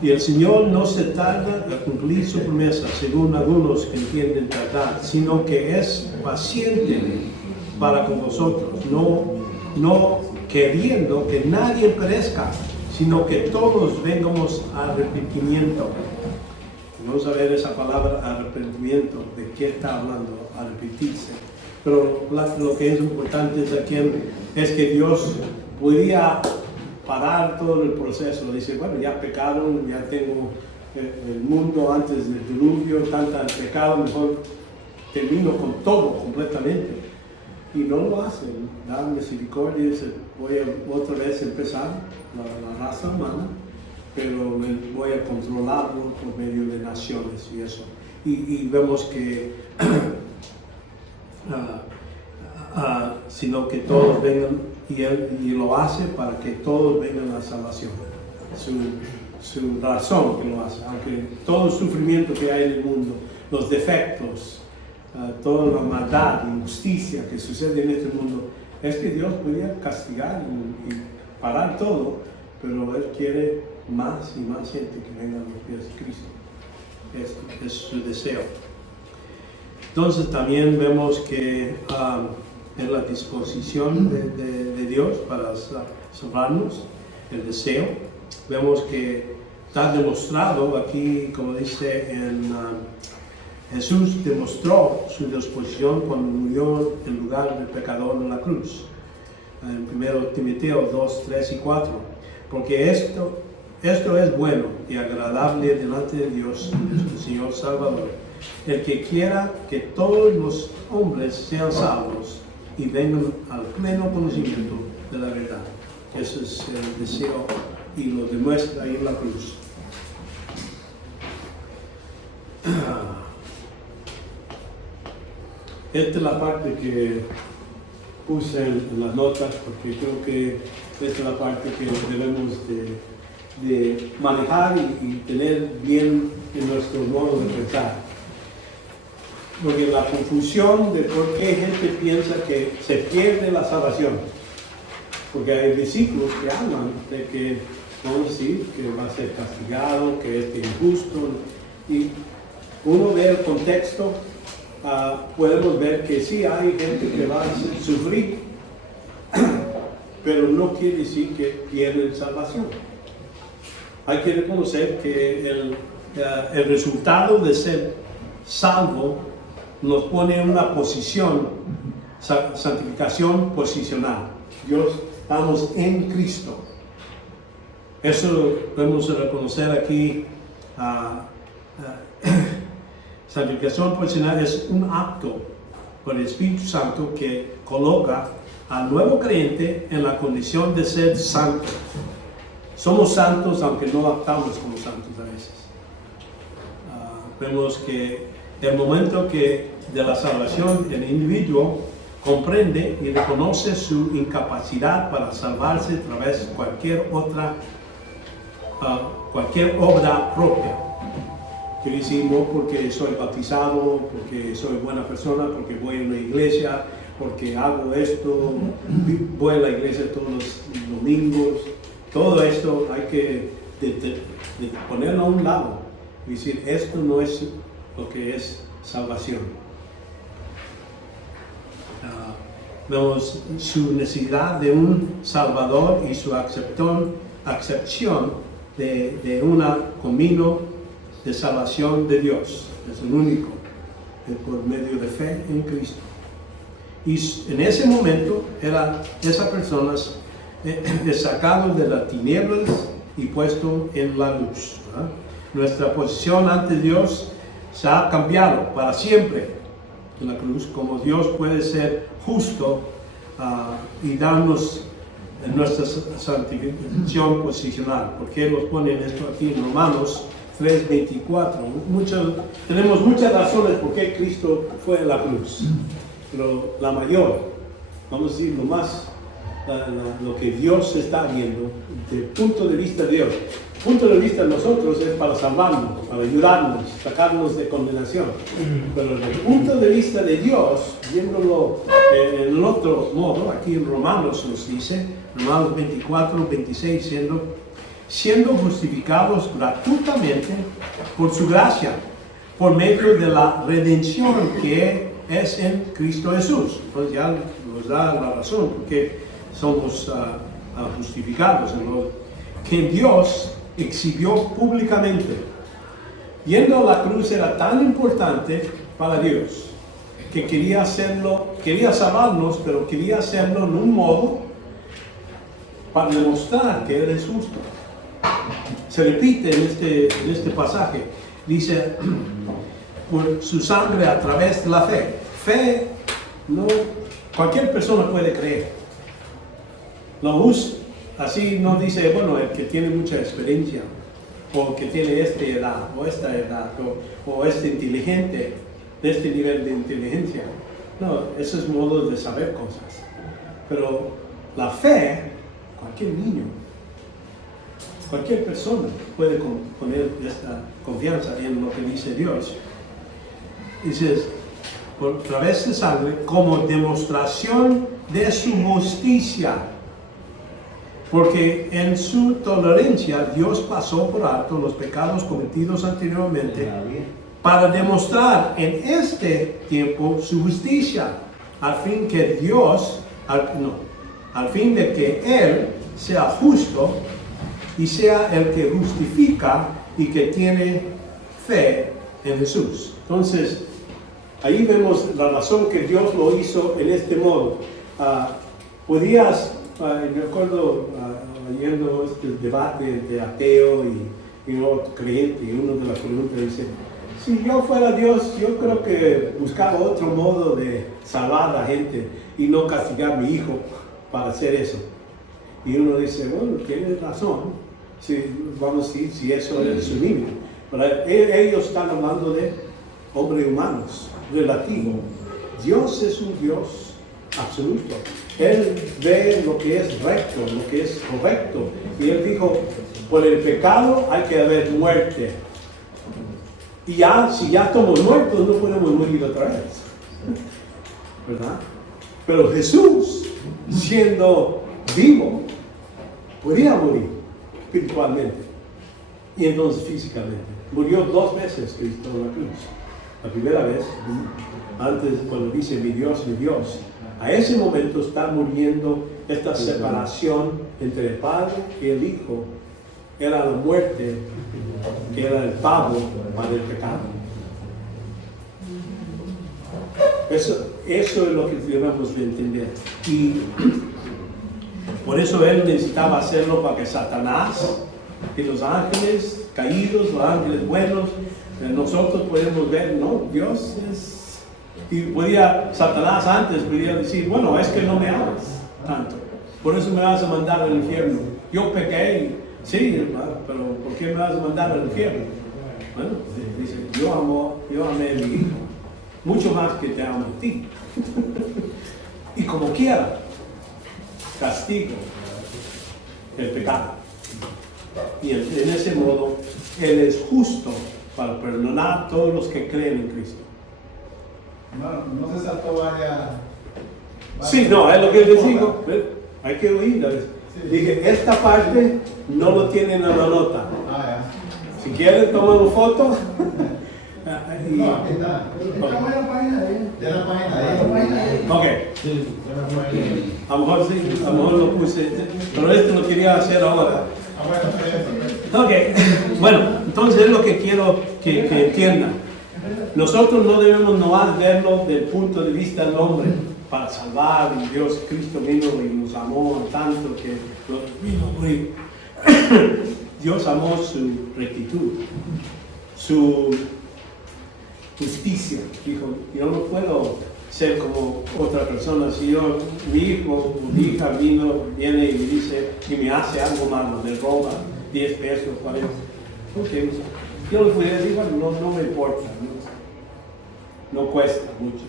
Y el Señor no se tarda a cumplir su promesa, según algunos que entienden tardar, sino que es paciente para con vosotros, no queriendo que nadie perezca, sino que todos vengamos a arrepentimiento. Vamos a ver esa palabra arrepentimiento, de qué está hablando, arrepentirse. Pero lo que es importante es aquí es que Dios podía parar todo el proceso. Dice, bueno, ya pecaron, ya tengo el mundo antes del diluvio, tanta pecado, mejor termino con todo completamente. Y no lo hacen, da misericordia, dice, voy a otra vez empezar la raza humana, pero voy a controlarlo por medio de naciones y eso. Y vemos que sino que todos vengan, y lo hace para que todos vengan a la salvación. Su razón que lo hace, aunque todo el sufrimiento que hay en el mundo, los defectos, toda la maldad, injusticia que sucede en este mundo, es que Dios podía castigar y parar todo, pero Él quiere más y más gente que venga a los pies de Cristo. Es su deseo. Entonces también vemos que en la disposición de Dios para salvarnos, el deseo, vemos que está demostrado aquí, como dice Jesús demostró su disposición cuando murió en lugar del pecador en la cruz. En 1 Timoteo 2, 3 y 4. Porque esto es bueno y agradable delante de Dios, nuestro Señor Salvador, el que quiera que todos los hombres sean salvos y vengan al pleno conocimiento de la verdad. Ese es el deseo y lo demuestra ahí en la cruz. Esta es la parte que puse en las notas, porque creo que esta es la parte que debemos de manejar y tener bien en nuestro modo de pensar. Porque la confusión de por qué gente piensa que se pierde la salvación. Porque hay versículos que hablan de que, vamos a decir, que va a ser castigado, que es injusto. Y uno ve el contexto, podemos ver que sí hay gente que va a sufrir, pero no quiere decir que pierden salvación. Hay que reconocer que el resultado de ser salvo nos pone en una posición, santificación posicional. Dios, estamos en Cristo. Eso podemos reconocer aquí. Santificación posicional es un acto por el Espíritu Santo que coloca al nuevo creyente en la condición de ser santo. Somos santos aunque no actuamos como santos a veces. Vemos que el momento que de la salvación el individuo comprende y reconoce su incapacidad para salvarse a través de cualquier obra propia. Quiere decir, no porque soy bautizado, porque soy buena persona, porque voy a una iglesia, porque hago esto, voy a la iglesia todos los domingos. Todo esto hay que ponerlo a un lado y decir, esto no es lo que es salvación. Vemos su necesidad de un Salvador y su acepción de un camino de salvación de Dios. Es el único, por medio de fe en Cristo. Y en ese momento esa persona es sacado de las tinieblas y puesto en la luz. ¿Verdad? Nuestra posición ante Dios se ha cambiado para siempre en la cruz, como Dios puede ser justo y darnos nuestra santificación posicional. Porque nos ponen esto aquí en Romanos 3:24. Tenemos muchas razones por qué Cristo fue a la cruz, pero la mayor, vamos a decir, lo que Dios está viendo desde el punto de vista de Dios. El punto de vista de nosotros es para salvarnos, para ayudarnos, sacarnos de condenación. Pero desde el punto de vista de Dios, viéndolo en el otro modo, aquí en Romanos nos dice, Romanos 24:26, siendo justificados gratuitamente por su gracia, por medio de la redención que es en Cristo Jesús. Entonces ya nos da la razón porque somos justificados. que Dios exhibió públicamente. Yendo a la cruz era tan importante para Dios que quería hacerlo, quería salvarnos, pero quería hacerlo en un modo para demostrar que Él es justo. Se repite en este pasaje. Dice, por su sangre a través de la fe. Fe, no, cualquier persona puede creer. Lo usa, así no dice, bueno, el que tiene mucha experiencia, o que tiene esta edad, o este inteligente, de este nivel de inteligencia. No, eso es modo de saber cosas. Pero la fe, cualquier niño, cualquier persona puede poner esta confianza en lo que dice Dios. Dices, por través de sangre, como demostración de su justicia. Porque en su tolerancia Dios pasó por alto los pecados cometidos anteriormente para demostrar en este tiempo su justicia, al fin de que Él sea justo y sea el que justifica y que tiene fe en Jesús. Entonces, ahí vemos la razón que Dios lo hizo en este modo. Me acuerdo yendo este debate de ateo y otro creyente, y uno de las preguntas dice, si yo fuera Dios, yo creo que buscaba otro modo de salvar a la gente y no castigar a mi hijo para hacer eso. Y uno dice, bueno, tienes razón, si eso es su niño. Pero ellos están hablando de hombres humanos, relativo. Dios es un Dios absoluto. Él ve lo que es recto, lo que es correcto. Y Él dijo, por el pecado hay que haber muerte. Y si ya estamos muertos, no podemos morir otra vez. ¿Verdad? Pero Jesús, siendo vivo, podía morir espiritualmente. Y entonces físicamente. Murió 2 veces Cristo en la cruz. La primera vez, antes cuando dice mi Dios, a ese momento está muriendo esta separación entre el Padre y el Hijo. Era la muerte, que era el pago para el pecado. Eso es lo que debemos de entender. Y por eso Él necesitaba hacerlo para que Satanás y los ángeles caídos, los ángeles buenos, nosotros podemos ver, no, Dios es... Y Satanás antes podía decir, bueno, es que no me amas tanto, por eso me vas a mandar al infierno. Yo pequé, sí, pero ¿por qué me vas a mandar al infierno? Bueno, dice, yo amé a mi hijo, mucho más que te amo a ti. Y como quiera, castigo el pecado. Y en ese modo, Él es justo para perdonar a todos los que creen en Cristo. No se saltó varias... Sí, no, es lo que les digo. Hay que oír. Sí. Dije, esta parte no lo tienen en la nota. Si quieren, toman foto. No, aquí está. Estamos en la página de él. De la página de él. Ok. Sí, de la página de él. A lo mejor sí, a lo mejor lo puse. Pero esto lo quería hacer ahora. Ok. Bueno, entonces es lo que quiero que entiendan. Nosotros no debemos nomás verlo desde el punto de vista del hombre para salvar, y Dios, Cristo vino y nos amó tanto que vino a morir. Dios amó su rectitud, su justicia. Dijo, yo no puedo ser como otra persona. Si mi hijo o mi hija viene y me dice y me hace algo malo, me roba 10 pesos, 40, okay, yo le podría decir, bueno, no me importa, no cuesta mucho.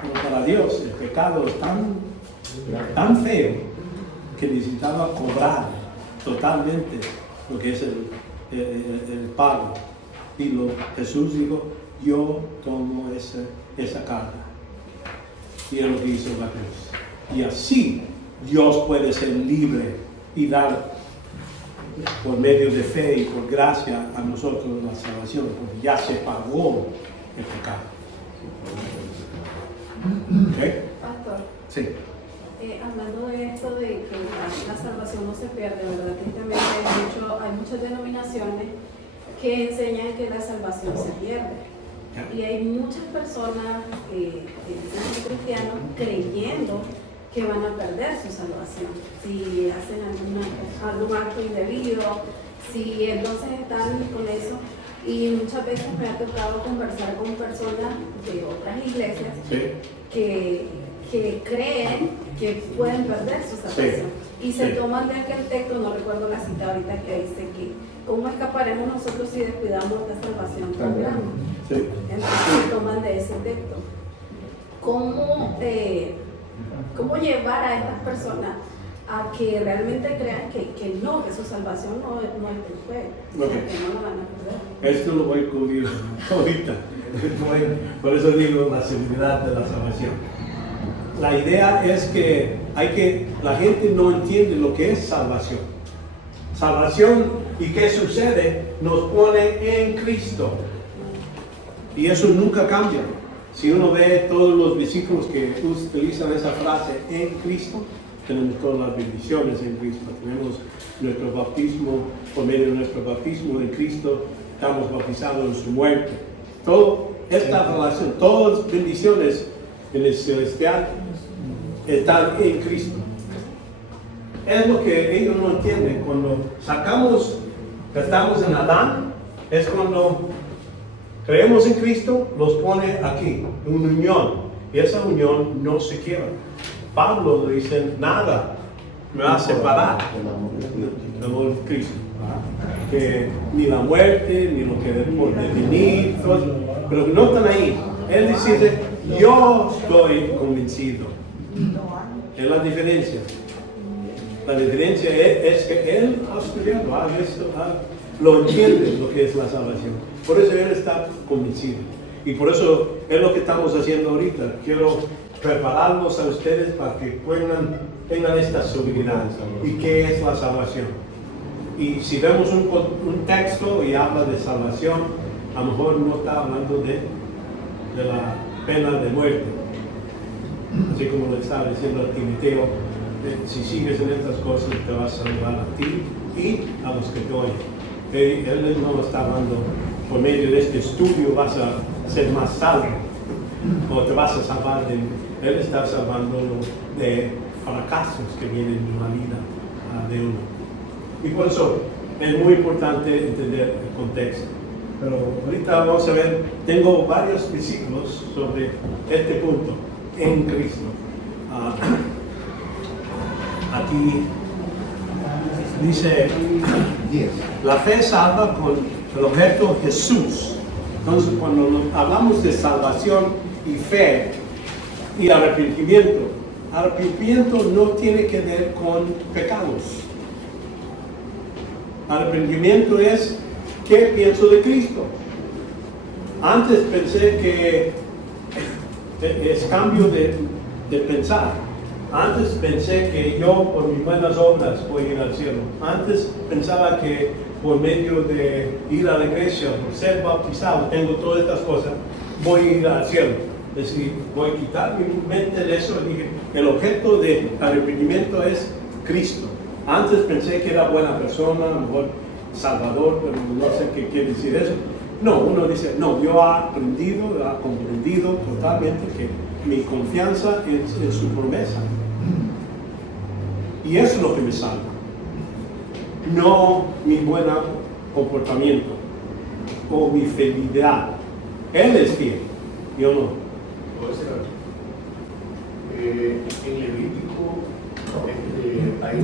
Pero para Dios el pecado es tan feo que necesitaba cobrar totalmente lo que es el pago. Y Jesús dijo, yo tomo esa carga. Y es lo que hizo la cruz. Y así Dios puede ser libre y dar por medio de fe y por gracia a nosotros la salvación, porque ya se pagó el pecado. ¿Ok? Pastor, Sí. Hablando de esto de que la salvación no se pierde, ¿verdad? Tristemente hay muchas denominaciones que enseñan que la salvación se pierde. Y hay muchas personas cristianos creyendo que van a perder su salvación si hacen algún acto indebido, si entonces están con eso. Y muchas veces me ha tocado conversar con personas de otras iglesias que creen que pueden perder su salvación. Y se toman de aquel texto, no recuerdo la cita ahorita, que dice que ¿cómo escaparemos nosotros si descuidamos esta salvación tan grande? Entonces se toman de ese texto. ¿Cómo llevar a estas personas a que realmente crean que su salvación no es del juego, que no la van a perder? Esto lo voy a cubrir ahorita. Por eso digo la seguridad de la salvación. La idea es que la gente no entiende lo que es salvación. Salvación y qué sucede nos pone en Cristo. Y eso nunca cambia. Si uno ve todos los versículos que utilizan esa frase, en Cristo, tenemos todas las bendiciones en Cristo. Tenemos nuestro bautismo, por medio de nuestro bautismo en Cristo, estamos bautizados en su muerte. Toda esta relación, todas las bendiciones en el celestial están en Cristo. Es lo que ellos no entienden. Cuando estamos en Adán, es cuando creemos en Cristo, los pone aquí, una unión. Y esa unión no se quiebra. Pablo dice, nada me va a separar del amor de Cristo. Que ni la muerte, ni lo que por devenir, pero no están ahí. Él dice, yo estoy convencido. Es la diferencia. La diferencia es que él ha estudiado, ha visto, lo entiende lo que es la salvación. Por eso él está convencido. Y por eso es lo que estamos haciendo ahorita. Quiero prepararlos a ustedes para que tengan esta seguridad. ¿Y qué es la salvación? Y si vemos un texto y habla de salvación, a lo mejor no está hablando de la pena de muerte. Así como le estaba diciendo a Timoteo, si sigues en estas cosas te vas a salvar a ti y a los que te oyen. Él no está hablando, por medio de este estudio vas a ser más salvo o te vas a salvar él está salvando de fracasos que vienen en la vida de uno. Y por eso es muy importante entender el contexto. Pero ahorita vamos a ver, tengo varios versículos sobre este punto, en Cristo. Aquí dice, la fe salva con el objeto Jesús. Entonces, cuando hablamos de salvación y fe y arrepentimiento no tiene que ver con pecados. Arrepentimiento es, ¿qué pienso de Cristo? Antes pensé que es cambio de pensar. Antes pensé que yo por mis buenas obras voy a ir al cielo. Antes pensaba que por medio de ir a la iglesia, por ser bautizado, tengo todas estas cosas, voy a ir al cielo. Es decir, voy a quitar mi mente de eso y dije, el objeto de arrepentimiento es Cristo. Antes pensé que era buena persona, a lo mejor salvador, pero no sé qué quiere decir eso. No, uno dice, no, yo he comprendido totalmente que mi confianza es en su promesa. Y eso es lo que me salva. No mi buen comportamiento o mi fidelidad. Él es fiel, yo no. ¿Puedo decir algo? En Levítico hay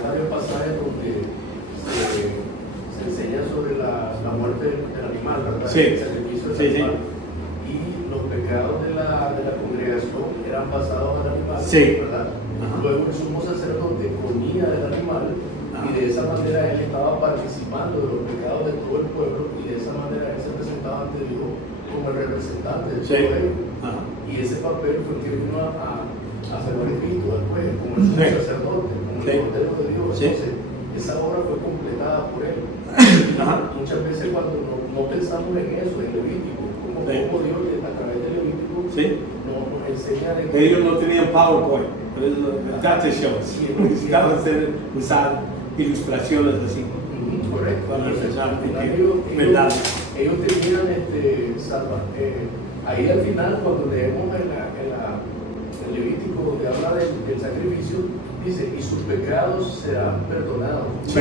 varios pasajes donde se enseña sobre la muerte del animal, ¿verdad? Sí. El sacrificio del animal. Y los pecados de la congregación eran pasados al animal, ¿verdad? Luego el sumo sacerdote comía del animal y de esa manera él estaba participando de los pecados de todo el pueblo y de esa manera él se presentaba ante Dios como el representante del pueblo. Y ese papel fue que vino a ser escrito después, como el sumo sacerdote, como el Cordero de Dios. Entonces, esa obra fue completada por él. Muchas veces cuando no pensamos en eso, en Levítico, como Dios a través de Levítico nos enseña de que ellos no tenían PowerPoint. Date shows. Necesitamos usar ilustraciones así. Correcto. Para empezar, verdad. Ellos tenían ahí al final, cuando leemos el Levítico, donde habla del sacrificio, dice, y sus pecados serán perdonados. Sí.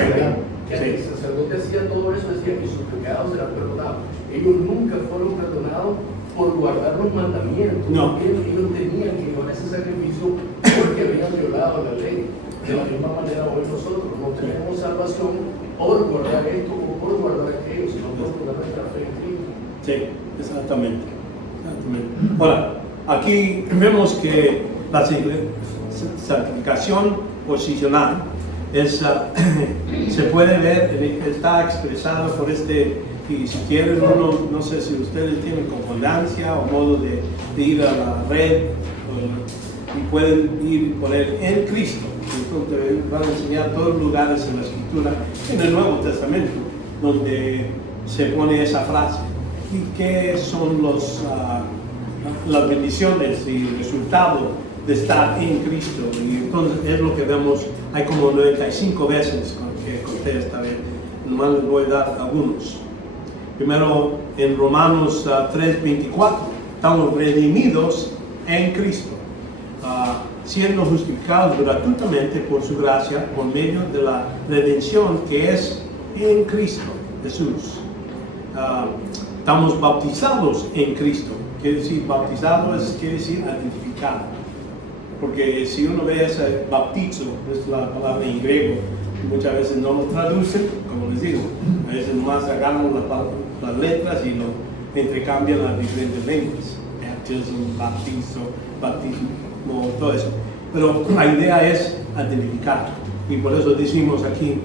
El sacerdote hacía todo eso, decía, y sus pecados serán perdonados. Ellos nunca fueron perdonados por guardar los mandamientos. No. Ellos tenían que llevar ese sacrificio porque habían violado la ley. De la misma manera hoy nosotros no tenemos salvación por guardar esto o por guardar aquello, sino por guardar nuestra fe en Cristo. Sí, exactamente. Ahora, aquí vemos que la santificación posicional se puede ver, está expresada por y si quieren uno, no sé si ustedes tienen concordancia o modo de ir a la red, y pueden ir y poner en Cristo. Entonces van a enseñar todos los lugares en la Escritura, en el Nuevo Testamento, donde se pone esa frase. ¿Y qué son las bendiciones y el resultado de estar en Cristo? Y entonces es lo que vemos, hay como 95 veces que conté esta vez, nomás les voy a dar algunos. Primero en Romanos 3:24, estamos redimidos en Cristo, siendo justificados gratuitamente por su gracia, por medio de la redención que es en Cristo Jesús. Estamos bautizados en Cristo. Quiere decir, bautizado quiere decir identificado. Porque si uno ve ese bautizo, es la palabra en griego, muchas veces no lo traducen, como les digo. A veces nomás agarran las letras y lo intercambian las diferentes lenguas. Baptismo, bautismo, todo eso. Pero la idea es identificar. Y por eso decimos aquí,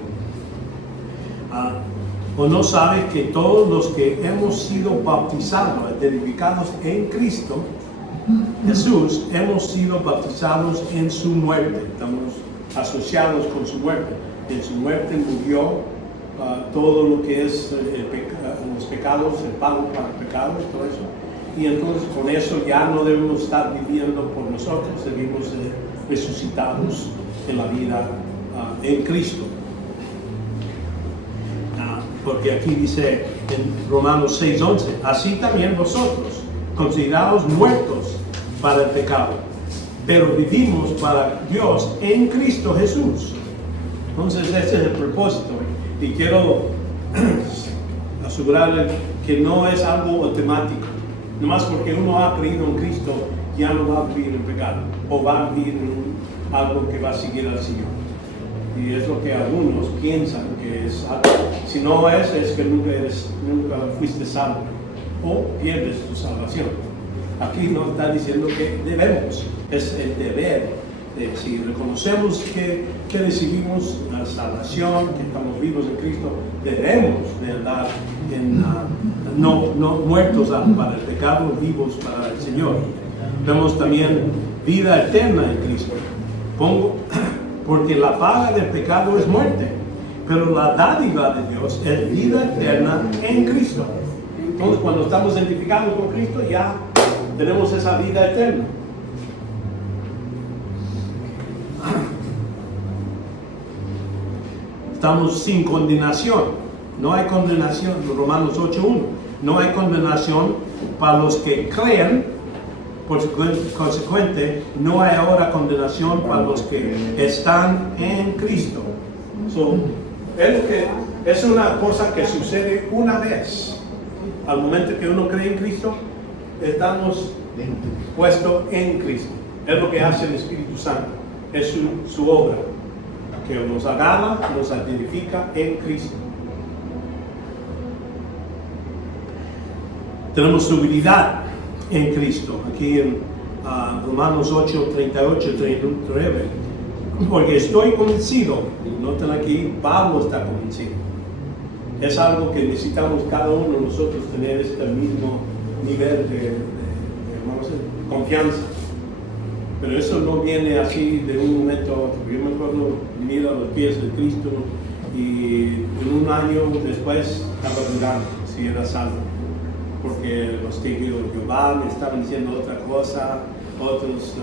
¿o no sabe que todos los que hemos sido bautizados, identificados en Cristo Jesús, hemos sido bautizados en su muerte? Estamos asociados con su muerte. En su muerte murió todo lo que es los pecados, el pago para el pecado y todo eso. Y entonces con eso ya no debemos estar viviendo por nosotros, debemos resucitados en la vida en Cristo. Porque aquí dice en Romanos 6:11, así también vosotros, considerados muertos para el pecado, pero vivimos para Dios en Cristo Jesús. Entonces ese es el propósito. Y quiero asegurarle que no es algo automático. Nomás porque uno ha creído en Cristo, ya no va a vivir en pecado, o va a vivir en algo que va a seguir al Señor. Y es lo que algunos piensan que es algo. Si no es que nunca fuiste salvo, o pierdes tu salvación. Aquí nos está diciendo que debemos, es el deber. Si reconocemos que recibimos la salvación, que estamos vivos en Cristo, debemos de andar no muertos para el pecado, vivos para el Señor. Vemos también vida eterna en Cristo. Porque la paga del pecado es muerte, pero la dádiva de Dios es vida eterna en Cristo. Entonces, cuando estamos identificados con Cristo, ya tenemos esa vida eterna. Estamos sin condenación. No hay condenación, Romanos 8:1. No hay condenación para los que creen. Por consecuente, no hay ahora condenación para los que están en Cristo. Es una cosa que sucede una vez. Al momento que uno cree en Cristo, estamos puestos en Cristo. Es lo que hace el Espíritu Santo. Es su obra, que nos agarra, nos identifica en Cristo. Tenemos seguridad en Cristo, aquí en Romanos 8:38-39, porque estoy convencido, noten aquí, Pablo está convencido. Es algo que necesitamos cada uno de nosotros tener este mismo nivel de confianza. Pero eso no viene así de un momento a otro. Yo me acuerdo venir a los pies de Cristo y en un año después estaba dudando si era salvo. porque los testigos de Jehová me estaban diciendo otra cosa, otros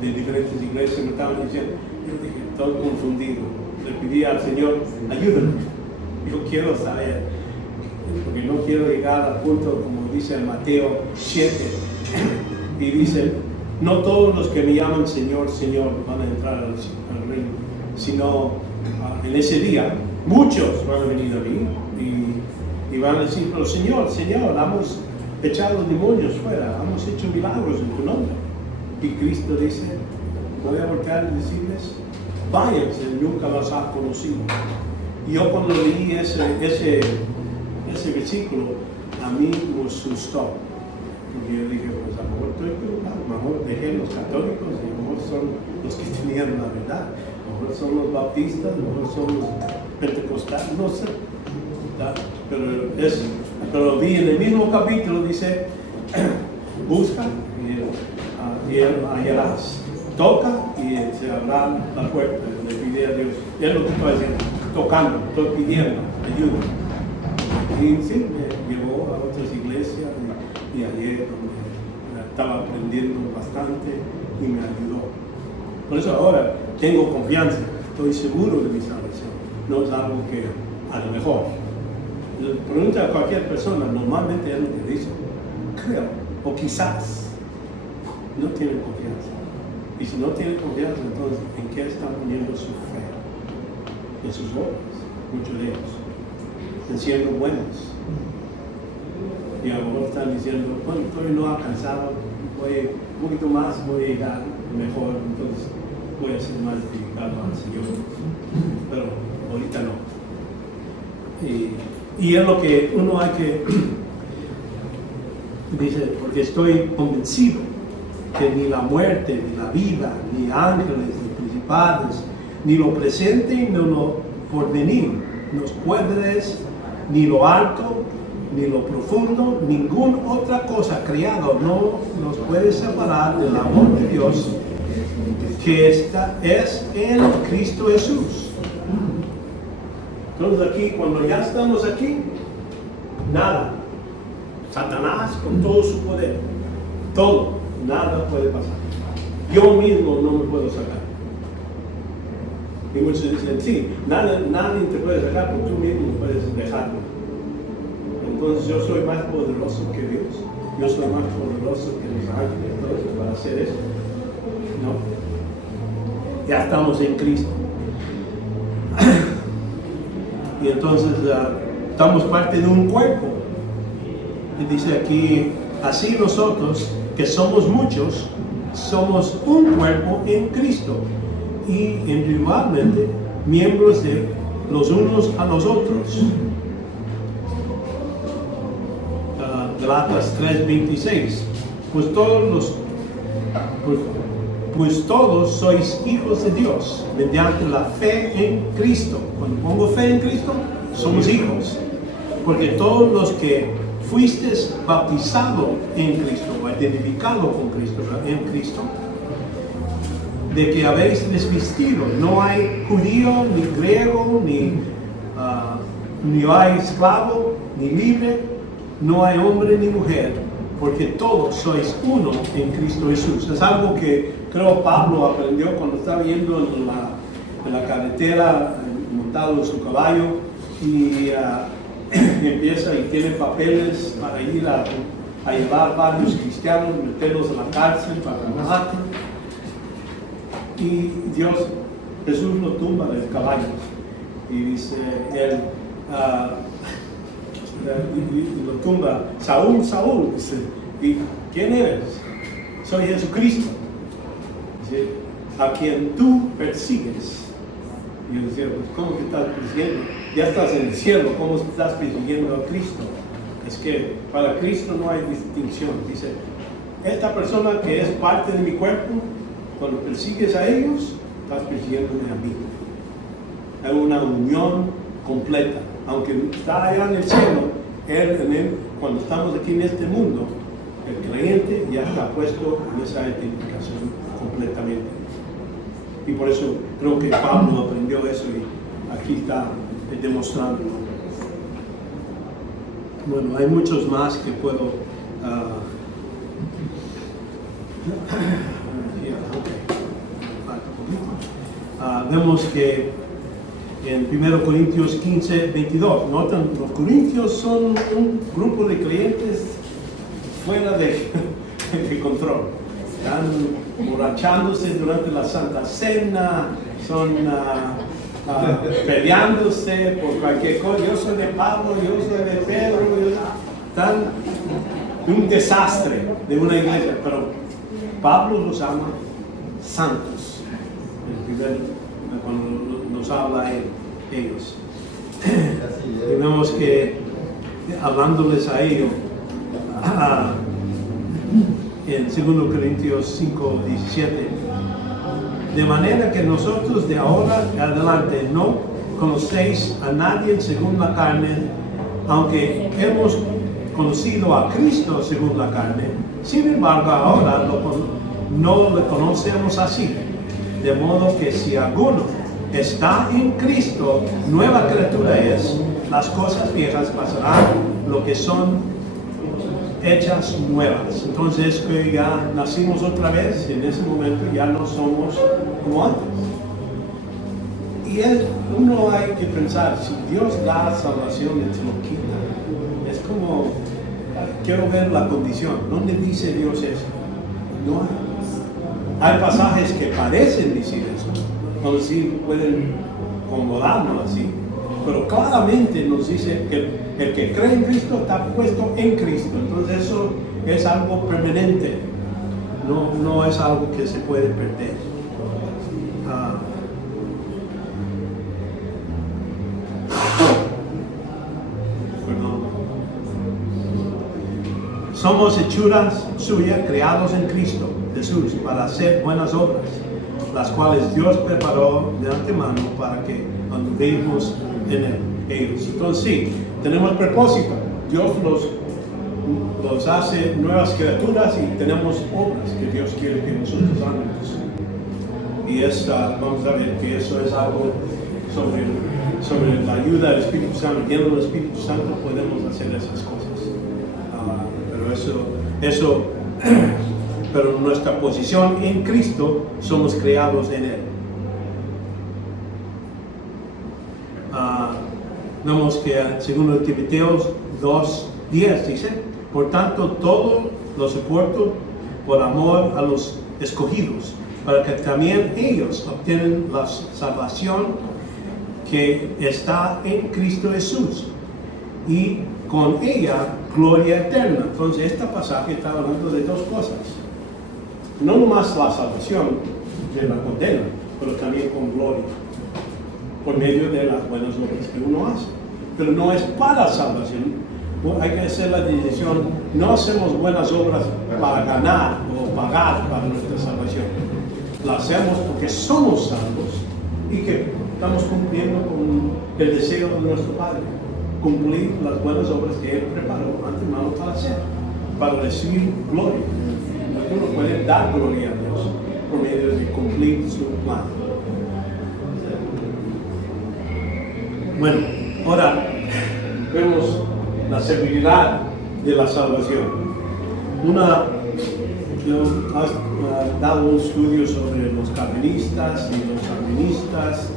de diferentes iglesias me estaban diciendo. Yo dije, estoy confundido. Le pedí al Señor, ayúdame. Yo quiero saber, porque no quiero llegar al punto, como dice Mateo 7, y dice, no todos los que me llaman Señor, Señor van a entrar al reino, sino en ese día muchos van a venir a mí y van a decir, pero Señor, Señor, hemos echado demonios fuera, hemos hecho milagros en tu nombre. Y Cristo dice, voy a volver a decirles, váyanse, nunca los ha conocido. Y yo cuando leí ese versículo, a mí me asustó. Porque yo dije, pues a lo mejor estoy equivocado, a lo mejor dejé los católicos, y a lo mejor son los que tenían la verdad, a lo mejor son los bautistas, a lo mejor son los pentecostales, no sé. Pero vi en el mismo capítulo, dice, busca y hallarás, toca y se abrirá la puerta. Le pide a Dios, es lo que estoy haciendo, tocando, estoy pidiendo ayuda. Y sí, me llevó a otras iglesias y ayer estaba aprendiendo bastante y me ayudó. Por eso ahora tengo confianza, estoy seguro de mi salvación. No es algo que a lo mejor. Pregunta a cualquier persona, normalmente es lo que dice, creo, o quizás, no tienen confianza. Y si no tienen confianza, entonces, ¿en qué están poniendo su fe? En sus obras, muchos de ellos, en siendo buenos. Y a lo mejor están diciendo, bueno, todavía no he alcanzado, voy un poquito más, voy a llegar mejor, entonces voy a ser más dedicado al Señor. Pero ahorita no. Y es lo que uno hay que, dice, porque estoy convencido que ni la muerte, ni la vida, ni ángeles, ni principados, ni lo presente, ni lo porvenir, los poderes, ni lo alto, ni lo profundo, ninguna otra cosa creada no nos puede separar del amor de Dios que es en Cristo Jesús. Entonces aquí, cuando ya estamos aquí, nada, Satanás con todo su poder, todo, nada puede pasar. Yo mismo no me puedo sacar. Y muchos dicen, sí, nadie te puede sacar, pero tú mismo no puedes dejarlo. Entonces yo soy más poderoso que Dios, yo soy más poderoso que los ángeles, entonces para hacer eso, ¿no? Ya estamos en Cristo. Y entonces estamos parte de un cuerpo. Y dice aquí, así nosotros, que somos muchos, somos un cuerpo en Cristo. Y individualmente, miembros de los unos a los otros. Galatas 3:26. Pues todos sois hijos de Dios mediante la fe en Cristo. Cuando pongo fe en Cristo, somos hijos. Porque todos los que fuisteis bautizados en Cristo, o identificados con Cristo, en Cristo, de que habéis desvestido, no hay judío, ni griego, ni hay esclavo, ni libre, no hay hombre ni mujer, porque todos sois uno en Cristo Jesús. Es algo que creo Pablo aprendió cuando estaba yendo en la carretera, montado en su caballo, y empieza y tiene papeles para ir a llevar varios cristianos, meterlos en la cárcel para que los maten. Y Jesús lo tumba del caballo. Y dice él, y lo tumba, Saúl, Saúl. Dice, ¿y quién eres? Soy Jesucristo. Dice, a quien tú persigues. Y yo decía, pues, ¿cómo que estás persiguiendo? Ya estás en el cielo, ¿cómo estás persiguiendo a Cristo? Es que para Cristo no hay distinción. Dice, esta persona que es parte de mi cuerpo, cuando persigues a ellos, estás persiguiéndome a mí. Hay una unión completa. Aunque está allá en el cielo, cuando estamos aquí en este mundo, el creyente ya está puesto en esa identificación completamente. Y por eso creo que Pablo aprendió eso y aquí está demostrándolo. Bueno, hay muchos más que puedo... vemos que en 1 Corintios 15, 22, notan, los corintios son un grupo de creyentes fuera de control. Están borrachándose durante la Santa Cena, son peleándose por cualquier cosa. Yo soy de Pablo, yo soy de Pedro, están un desastre de una iglesia, pero Pablo los llama santos. El primer, cuando nos habla ellos. Y vemos que hablándoles a ellos, en 2 Corintios 5, 17, de manera que nosotros de ahora en adelante no conocéis a nadie según la carne, aunque hemos conocido a Cristo según la carne, sin embargo ahora no le conocemos así. De modo que si alguno está en Cristo, nueva criatura es, las cosas viejas pasarán, lo que son hechas nuevas. Entonces que ya nacimos otra vez, en ese momento ya no somos como antes. Y uno hay que pensar, si Dios da salvación y te lo quita, es como, quiero ver la condición, ¿dónde dice Dios eso? No hay. Hay pasajes que parecen decir eso, donde sí pueden acomodarnos así, pero claramente nos dice que el que cree en Cristo está puesto en Cristo. Entonces eso es algo permanente, no es algo que se puede perder. Somos hechuras suyas, creados en Cristo Jesús, para hacer buenas obras, las cuales Dios preparó de antemano para que anduvimos en ellos. Entonces sí, tenemos propósito. Dios los hace nuevas criaturas y tenemos obras que Dios quiere que nosotros hagamos. Y vamos a ver que eso es algo sobre la ayuda del Espíritu Santo. Lleno del Espíritu Santo podemos hacer esas cosas. Pero nuestra posición en Cristo, somos creados en Él. Vemos que segundo Timoteo 2:10 dice, por tanto todo lo soporto por amor a los escogidos, para que también ellos obtengan la salvación que está en Cristo Jesús, y con ella gloria eterna. Entonces este pasaje está hablando de dos cosas, no nomás la salvación de la condena, pero también con gloria, por medio de las buenas obras que uno hace. Pero no es para salvación. Hay que hacer la decisión, no hacemos buenas obras para ganar o pagar para nuestra salvación. La hacemos porque somos salvos y que estamos cumpliendo con el deseo de nuestro Padre, cumplir las buenas obras que Él preparó antemano para hacer, para recibir gloria. Uno puede dar gloria a Dios por medio de cumplir su plan. Bueno, ahora vemos la seguridad de la salvación. Yo he dado un estudio sobre los carmelistas y los arminianistas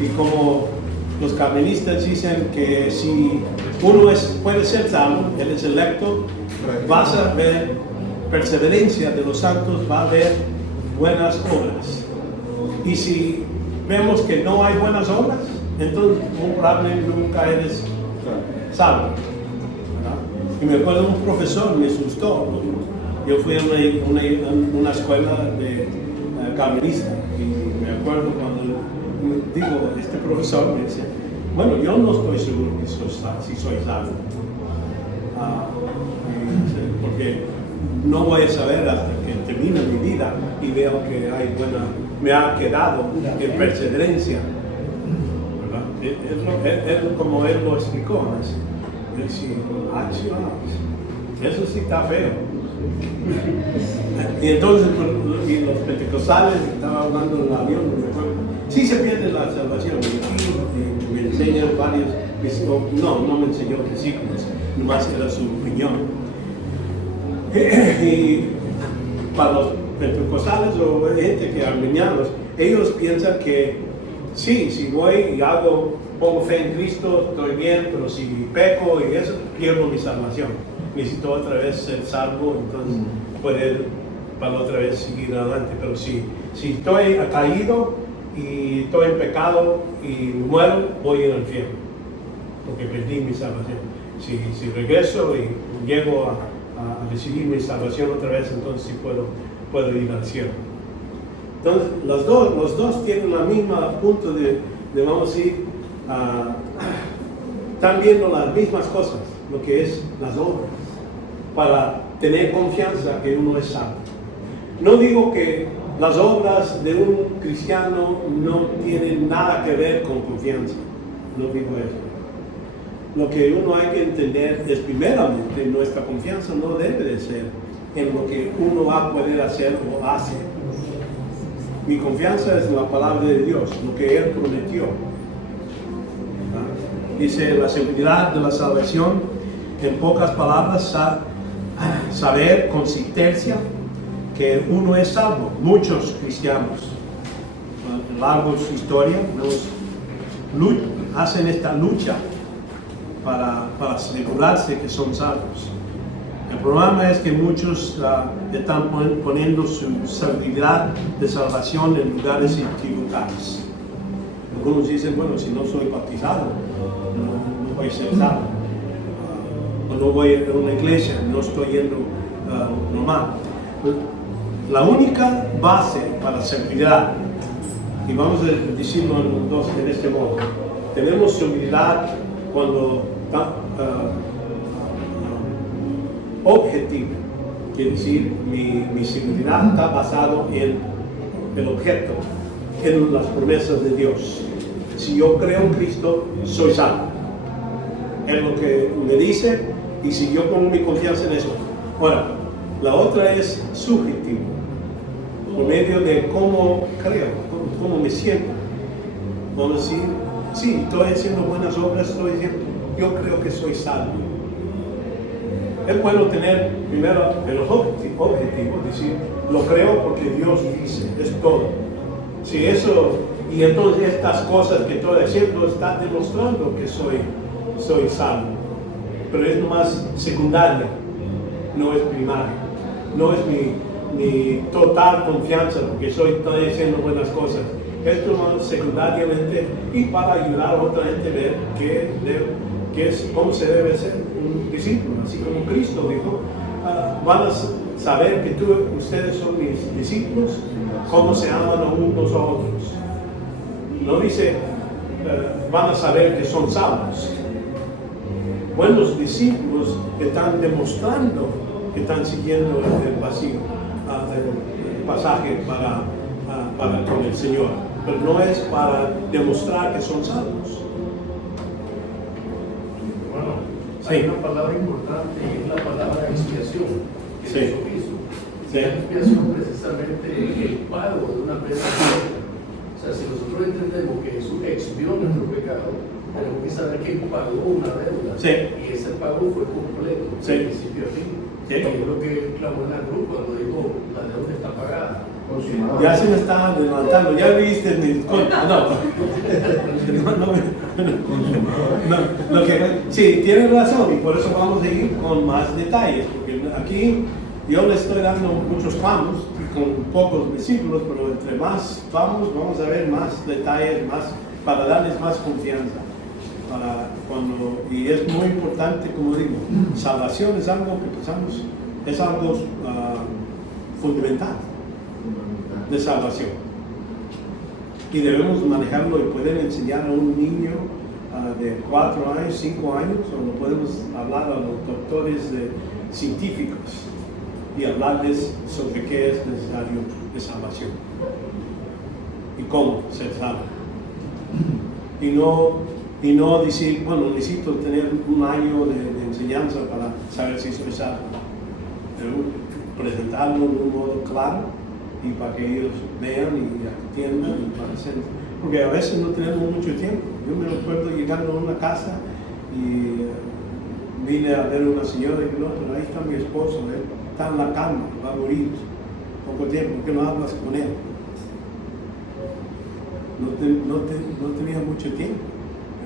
y cómo los carmelistas dicen que si uno puede ser salvo, él es electo, vas a ver perseverancia de los santos, va a haber buenas obras. Y si vemos que no hay buenas obras, entonces probablemente nunca eres salvo. Y me acuerdo un profesor me asustó. Yo fui a una escuela de carmelista y me acuerdo cuando este profesor me dice, bueno, yo no estoy seguro que si soy salvo. Porque no voy a saber hasta que termine mi vida y veo que me ha quedado en perseverancia. ¿Verdad? Como él lo explicó, él decía, eso sí está feo. Y entonces los pentecostales estaban hablando en el avión, Sí se pierde la salvación. Y aquí me enseñan varios, no me enseñó versículos, nomás era su opinión. Y para los pentecostales o gente que arminianos, ellos piensan que sí, si voy y pongo fe en Cristo, estoy bien, pero si peco y eso, pierdo mi salvación. Necesito otra vez ser salvo, entonces poder para otra vez seguir adelante. Pero si estoy caído y estoy en pecado y muero, voy a ir al infierno, porque perdí mi salvación. Si regreso y llego a recibir mi salvación otra vez, entonces sí puedo ir al cielo. Entonces los dos tienen la misma punto de vamos a decir, están viendo las mismas cosas, lo que es las obras, para tener confianza que uno es salvo. No digo que las obras de un cristiano no tienen nada que ver con confianza, no digo eso. Lo que uno hay que entender es primeramente nuestra confianza no debe de ser en lo que uno va a poder hacer o hace. Mi confianza es en la palabra de Dios, lo que Él prometió. Dice la seguridad de la salvación, en pocas palabras, saber con certeza que uno es salvo. Muchos cristianos, en larga historia, hacen esta lucha para asegurarse que son salvos. El problema es que muchos están poniendo su seguridad de salvación en lugares equivocados. Algunos dicen, bueno, si no soy bautizado, no voy a ser salvo. O no voy a una iglesia, no estoy yendo normal. La única base para la seguridad, y vamos a decirlo en este modo, tenemos seguridad cuando objetivo, quiere decir mi seguridad está basado en el objeto, en las promesas de Dios. Si yo creo en Cristo, soy salvo. Es lo que me dice, y si yo pongo mi confianza en eso. Ahora, la otra es subjetivo, por medio de cómo creo, cómo me siento. Vamos a decir, sí, estoy haciendo buenas obras, estoy diciendo, yo creo que soy salvo. Es bueno tener primero el objetivo, decir, lo creo porque Dios dice, es todo. Si eso, y entonces estas cosas que estoy haciendo están demostrando que soy salvo. Pero es nomás secundaria, no es primaria. No es mi total confianza porque estoy haciendo buenas cosas. Esto es secundariamente y para ayudar a otra gente a ver cómo se debe ser un discípulo. Así como Cristo dijo, van a saber que ustedes son mis discípulos, cómo se aman a unos a otros. No dice, van a saber que son salvos. Buenos discípulos están demostrando que están siguiendo el pasaje para con el Señor, pero no es para demostrar que son salvos. Bueno, Sí. hay una palabra importante y es la palabra expiación que Sí. Jesús hizo. Sí. La expiación precisamente el pago de una pena eterna. O sea, si nosotros entendemos que Jesús expió nuestro pecado, tenemos que saber que Él pagó una deuda. Sí. Y ese pago fue completo, Sí. de principio a fin. Sí. Y es lo que clamó en la cruz cuando dijo, la deuda está pagada. Ya se me está adelantando, ya viste mi sí, tienes razón y por eso vamos a ir con más detalles, porque aquí yo le estoy dando muchos clavos con pocos versículos, pero entre más vamos a ver más detalles, más para darles más confianza. Y es muy importante, como digo, salvación es algo que pensamos, es algo fundamental de salvación. Y debemos manejarlo y poder enseñar a un niño de 4 años, 5 años, o lo podemos hablar a los doctores científicos y hablarles sobre qué es necesario de salvación y cómo ser salvo. Y no decir, bueno, necesito tener un año de enseñanza para saber si soy salvo. Pero presentarlo de un modo claro y para que ellos vean y atiendan y parecen. Porque a veces no tenemos mucho tiempo. Yo me recuerdo llegando a una casa y vine a ver a una señora y no, pero ahí está mi esposo, él está en la cama, va a morir poco tiempo, ¿por qué no hablas con él? No tenía mucho tiempo.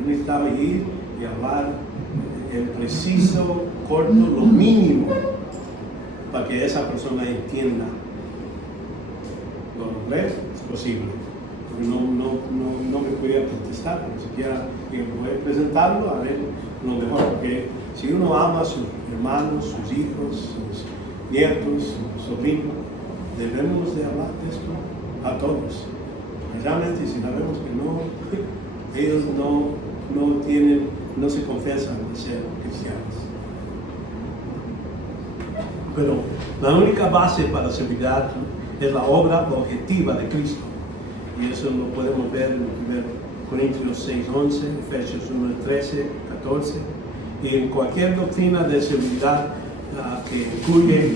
Yo necesitaba ir y hablar el preciso, corto, lo mínimo para que esa persona entienda. Lo ves, es posible. No me podía contestar, ni siquiera voy a presentarlo a ver lo mejor, porque si uno ama a sus hermanos, sus hijos, sus nietos, sus sobrinos, debemos de hablar de esto a todos. Realmente si sabemos que no, ellos no se confesan de ser cristianos. Pero la única base para la seguridad es la obra objetiva de Cristo. Y eso lo podemos ver en 1 Corintios 6:11, Efesios 1:13, 14. Y en cualquier doctrina de seguridad que incluye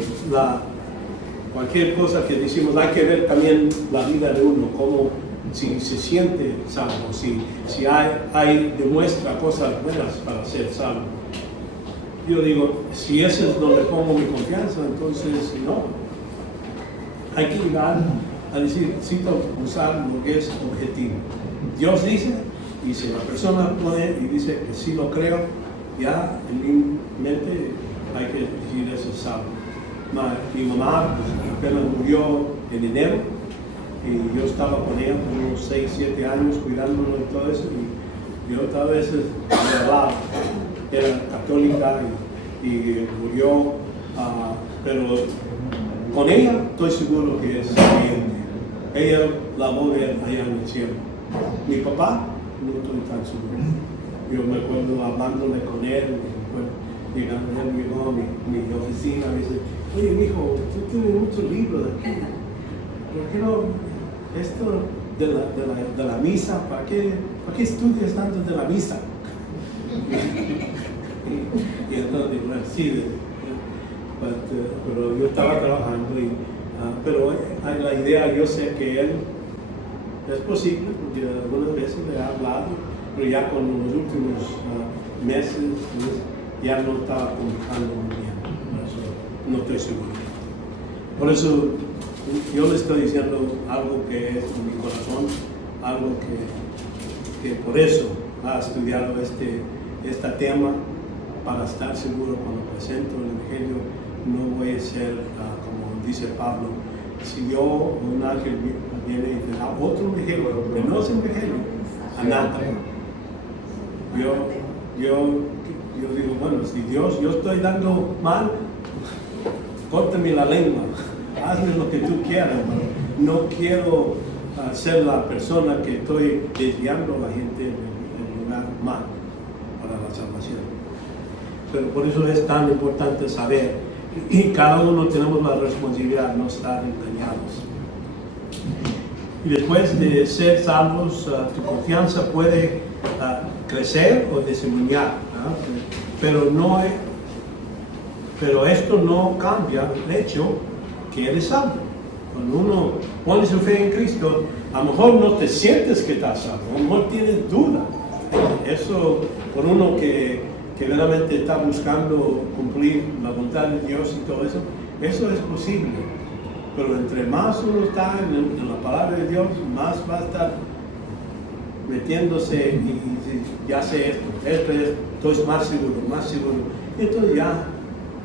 cualquier cosa que decimos, hay que ver también la vida de uno, cómo si se siente salvo, si demuestra cosas buenas para ser salvo. Yo digo, si ese es donde pongo mi confianza, entonces no. Hay que llegar a decir, necesito usar lo que es objetivo. Dios dice, y si la persona pone y dice que sí lo creo, ya en mi mente hay que decir eso es salvo. Mi mamá apenas murió en enero, y yo estaba con ella por unos 6, 7 años cuidándolo y todo eso, y yo otras veces me hablaba, era católica y murió, pero con ella estoy seguro que es creyente. Ella la voy a ver allá en el cielo. Mi papá no estoy tan seguro. Yo me acuerdo hablándole con él, llegando, él llegó a mi oficina y dice, oye, mijo, tú tienes muchos libros aquí. ¿Por qué no? Esto de la misa, ¿para qué estudias tanto de la misa? y entonces, bueno, sí, pero yo estaba trabajando, pero hay la idea, yo sé que él es posible, porque algunas veces le he hablado, pero ya con los últimos meses ya no estaba comunicando muy bien, por eso no estoy seguro. Por eso yo le estoy diciendo algo que es en mi corazón, algo que por eso ha estudiado este tema, para estar seguro cuando presento el Evangelio. No voy a ser, como dice Pablo, si yo o un ángel viene y te da otro Evangelio, que no es Evangelio, anátema. Yo digo, bueno, si Dios, yo estoy dando mal, córtame la lengua, hazme lo que tú quieras, no quiero ser la persona que estoy desviando a la gente en lugar mal para la salvación. Pero por eso es tan importante saber, y cada uno tenemos la responsabilidad de no estar engañados. Y después de ser salvos, tu confianza puede crecer o disminuir, pero esto no cambia el hecho que eres salvo. Cuando uno pone su fe en Cristo, a lo mejor no te sientes que estás salvo, a lo mejor tienes duda. Eso, por uno que realmente está buscando cumplir la voluntad de Dios y todo eso, eso es posible. Pero entre más uno está en la palabra de Dios, más va a estar metiéndose y ya sé esto estoy más seguro. Y entonces ya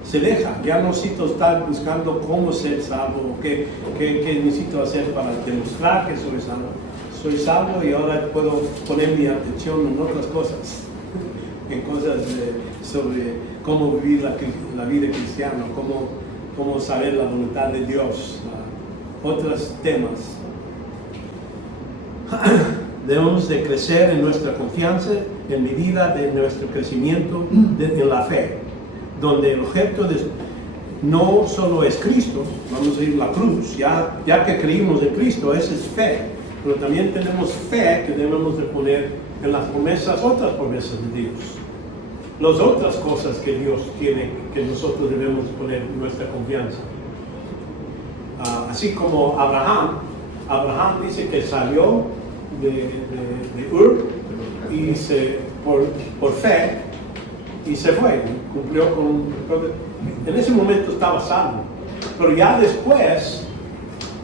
se deja, ya no necesito estar buscando cómo ser salvo, qué necesito hacer para demostrar que soy salvo. Soy salvo y ahora puedo poner mi atención en otras cosas, en cosas sobre cómo vivir la vida cristiana, cómo saber la voluntad de Dios, otros temas. Debemos de crecer en nuestra confianza, en medida de nuestro crecimiento en la fe, donde el objeto no solo es Cristo, vamos a decir la cruz, ya que creímos en Cristo, esa es fe, pero también tenemos fe que debemos de poner en las promesas, otras promesas de Dios, las otras cosas que Dios tiene, que nosotros debemos poner nuestra confianza. así como Abraham dice que salió de Ur y por fe y se fue, cumplió en ese momento estaba salvo, pero ya después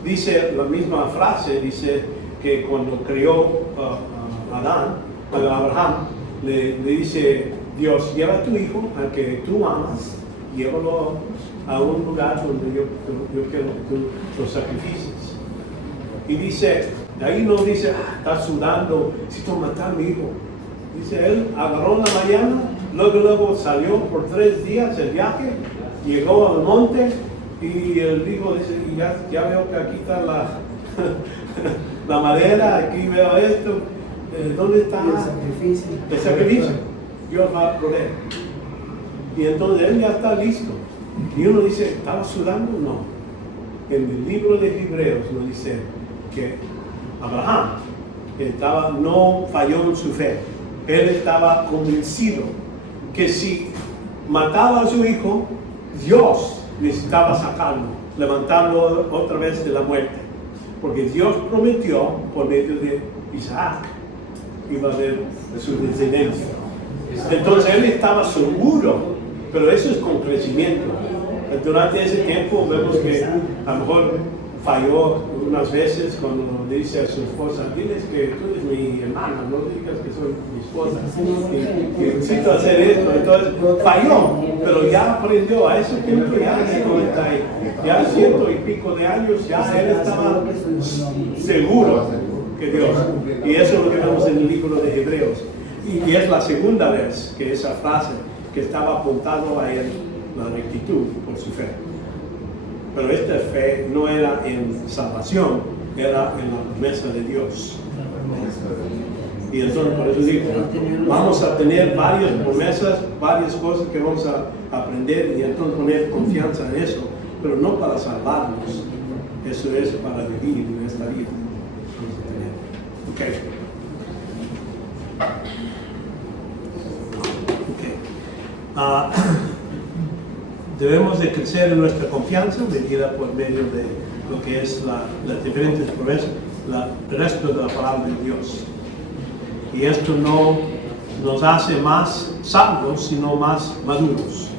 dice la misma frase, dice que cuando crió Abraham le dice Dios, lleva a tu hijo al que tú amas, llévalo a un lugar donde yo quiero que tú lo sacrifices. Y dice, de ahí no dice, está sudando, necesito matar a mi hijo. Dice, él agarró en la mañana, luego salió por 3 días el viaje, llegó al monte y el hijo dice, ya veo que aquí está la madera, aquí veo esto, ¿dónde está el sacrificio? Dios va a proveer. Y entonces él ya está listo. Y uno dice, ¿estaba sudando? No. En el libro de Hebreos nos dice que Abraham no falló en su fe. Él estaba convencido que si mataba a su hijo, Dios necesitaba sacarlo, levantarlo otra vez de la muerte. Porque Dios prometió por medio de Isaac iba a haber su descendencia. Entonces él estaba seguro, pero eso es con crecimiento. Durante ese tiempo vemos que a lo mejor falló unas veces cuando le dice a su esposa, diles que tú eres mi hermana, no digas que soy mi esposa, que necesito hacer esto. Entonces falló, pero ya aprendió. A ese tiempo ya hace 100 y pico de años, ya él estaba seguro que Dios. Y eso es lo que vemos en el libro de Hebreos. Y es la segunda vez que esa frase que estaba apuntando a él, la rectitud por su fe. Pero esta fe no era en salvación, era en la promesa de Dios. Y entonces por eso digo, vamos a tener varias promesas, varias cosas que vamos a aprender y entonces poner confianza en eso, pero no para salvarnos, eso es para vivir en esta vida. Okay. Debemos de crecer en nuestra confianza medida por medio de lo que es las diferentes promesas, el resto de la palabra de Dios. Y esto no nos hace más sabios, sino más maduros.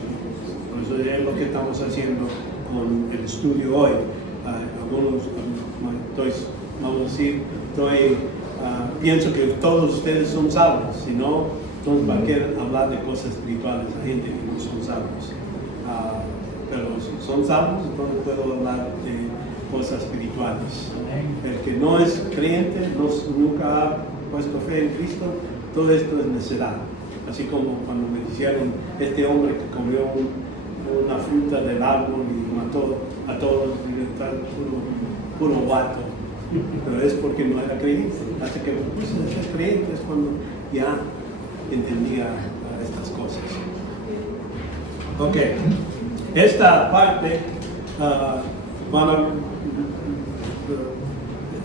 Por eso es lo que estamos haciendo con el estudio hoy. Vamos a decir, pienso que todos ustedes son salvos, si no, entonces va a querer hablar de cosas espirituales a gente que no son salvos. Pero si son salvos, entonces puedo hablar de cosas espirituales. El que no es creyente, nunca ha puesto fe en Cristo, todo esto es necedad. Así como cuando me dijeron este hombre que comió una fruta del árbol y mató a todos, puro guato. Pero es porque no era creyente. Así que pues, ser creyente es cuando ya entendía estas cosas. Ok, esta parte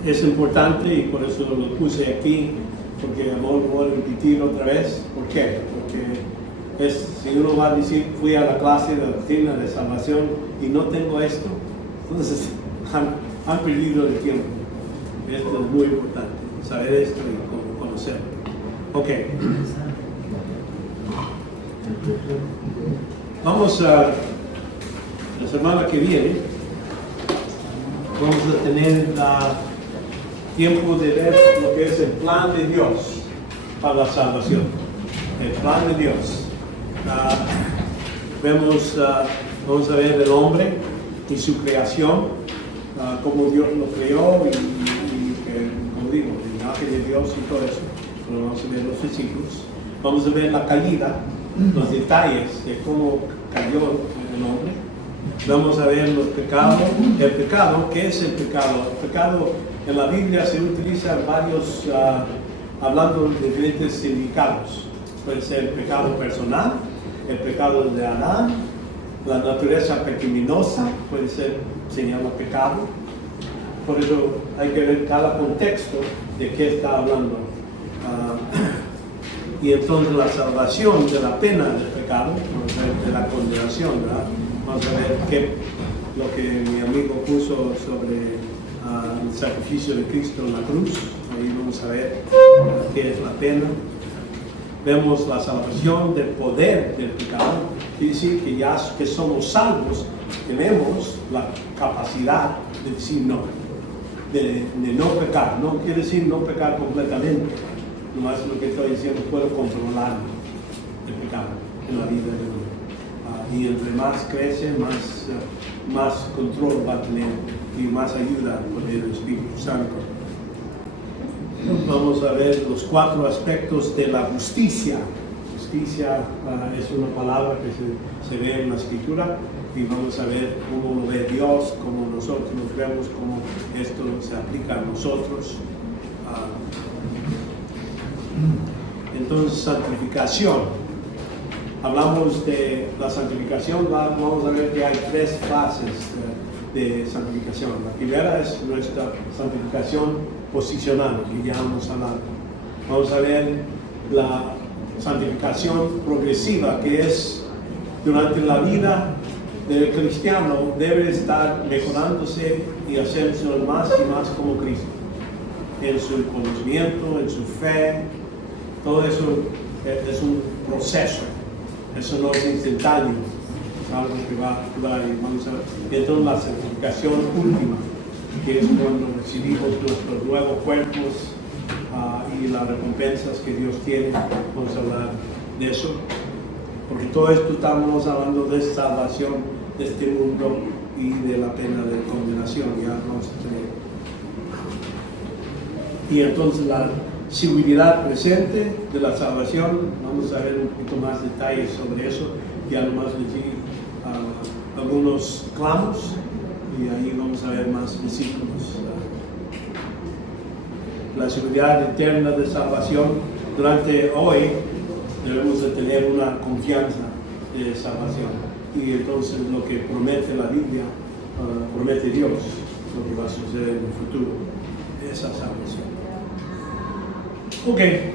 es importante y por eso lo puse aquí, porque no lo voy a repetir otra vez. ¿Por qué? Porque si uno va a decir, fui a la clase de doctrina de salvación y no tengo esto, entonces han perdido el tiempo. Esto es muy importante, saber esto y conocerlo. Ok. Vamos a la semana que viene, vamos a tener tiempo de ver lo que es el plan de Dios para la salvación. El plan de Dios. Vamos a ver el hombre y su creación, cómo Dios lo creó y como digo, la imagen de Dios y todo eso. Pero vamos a ver los versículos. Vamos a ver la caída, los detalles de cómo cayó el hombre. Vamos a ver los pecados. El pecado, ¿qué es el pecado? El pecado en la Biblia se utiliza varios, hablando de diferentes significados. Puede ser el pecado personal, el pecado de Adán, la naturaleza pecaminosa, se llama pecado. Por eso hay que ver cada contexto de qué está hablando. Y entonces la salvación de la pena del pecado, de la condenación, ¿verdad? Vamos a ver lo que mi amigo puso sobre el sacrificio de Cristo en la cruz. Ahí vamos a ver qué es la pena. Vemos la salvación del poder del pecado. Quiere decir que ya que somos salvos, tenemos la capacidad de decir no, de no pecar. No quiere decir no pecar completamente. Nomás lo que estoy diciendo, puedo controlar el pecado en la vida de uno. Y entre más crece, más control va a tener y más ayuda con el Espíritu Santo. Vamos a ver los 4 aspectos de la justicia. Justicia es una palabra que se ve en la Escritura y vamos a ver cómo lo ve Dios, cómo nosotros nos vemos, cómo esto se aplica a nosotros. Entonces, santificación. Hablamos de la santificación, vamos a ver que hay 3 fases de santificación. La primera es nuestra santificación posicional, que ya hemos hablado. Vamos a ver la santificación progresiva, que es durante la vida del cristiano, debe estar mejorándose y hacerse más y más como Cristo. En su conocimiento, en su fe, todo eso es un proceso. Eso no es instantáneo, es algo que va a durar. Entonces la santificación última, que es cuando recibimos nuestros nuevos cuerpos y las recompensas que Dios tiene. Vamos a hablar de eso, porque todo esto estamos hablando de salvación de este mundo y de la pena de condenación. Y entonces la seguridad presente de la salvación, vamos a ver un poquito más detalles sobre eso, ya nomás decir algunos clamos y ahí vamos a ver más versículos. La seguridad eterna de salvación, durante hoy debemos de tener una confianza de salvación y entonces lo que promete la Biblia, promete Dios, lo que va a suceder en el futuro, esa salvación. Okay.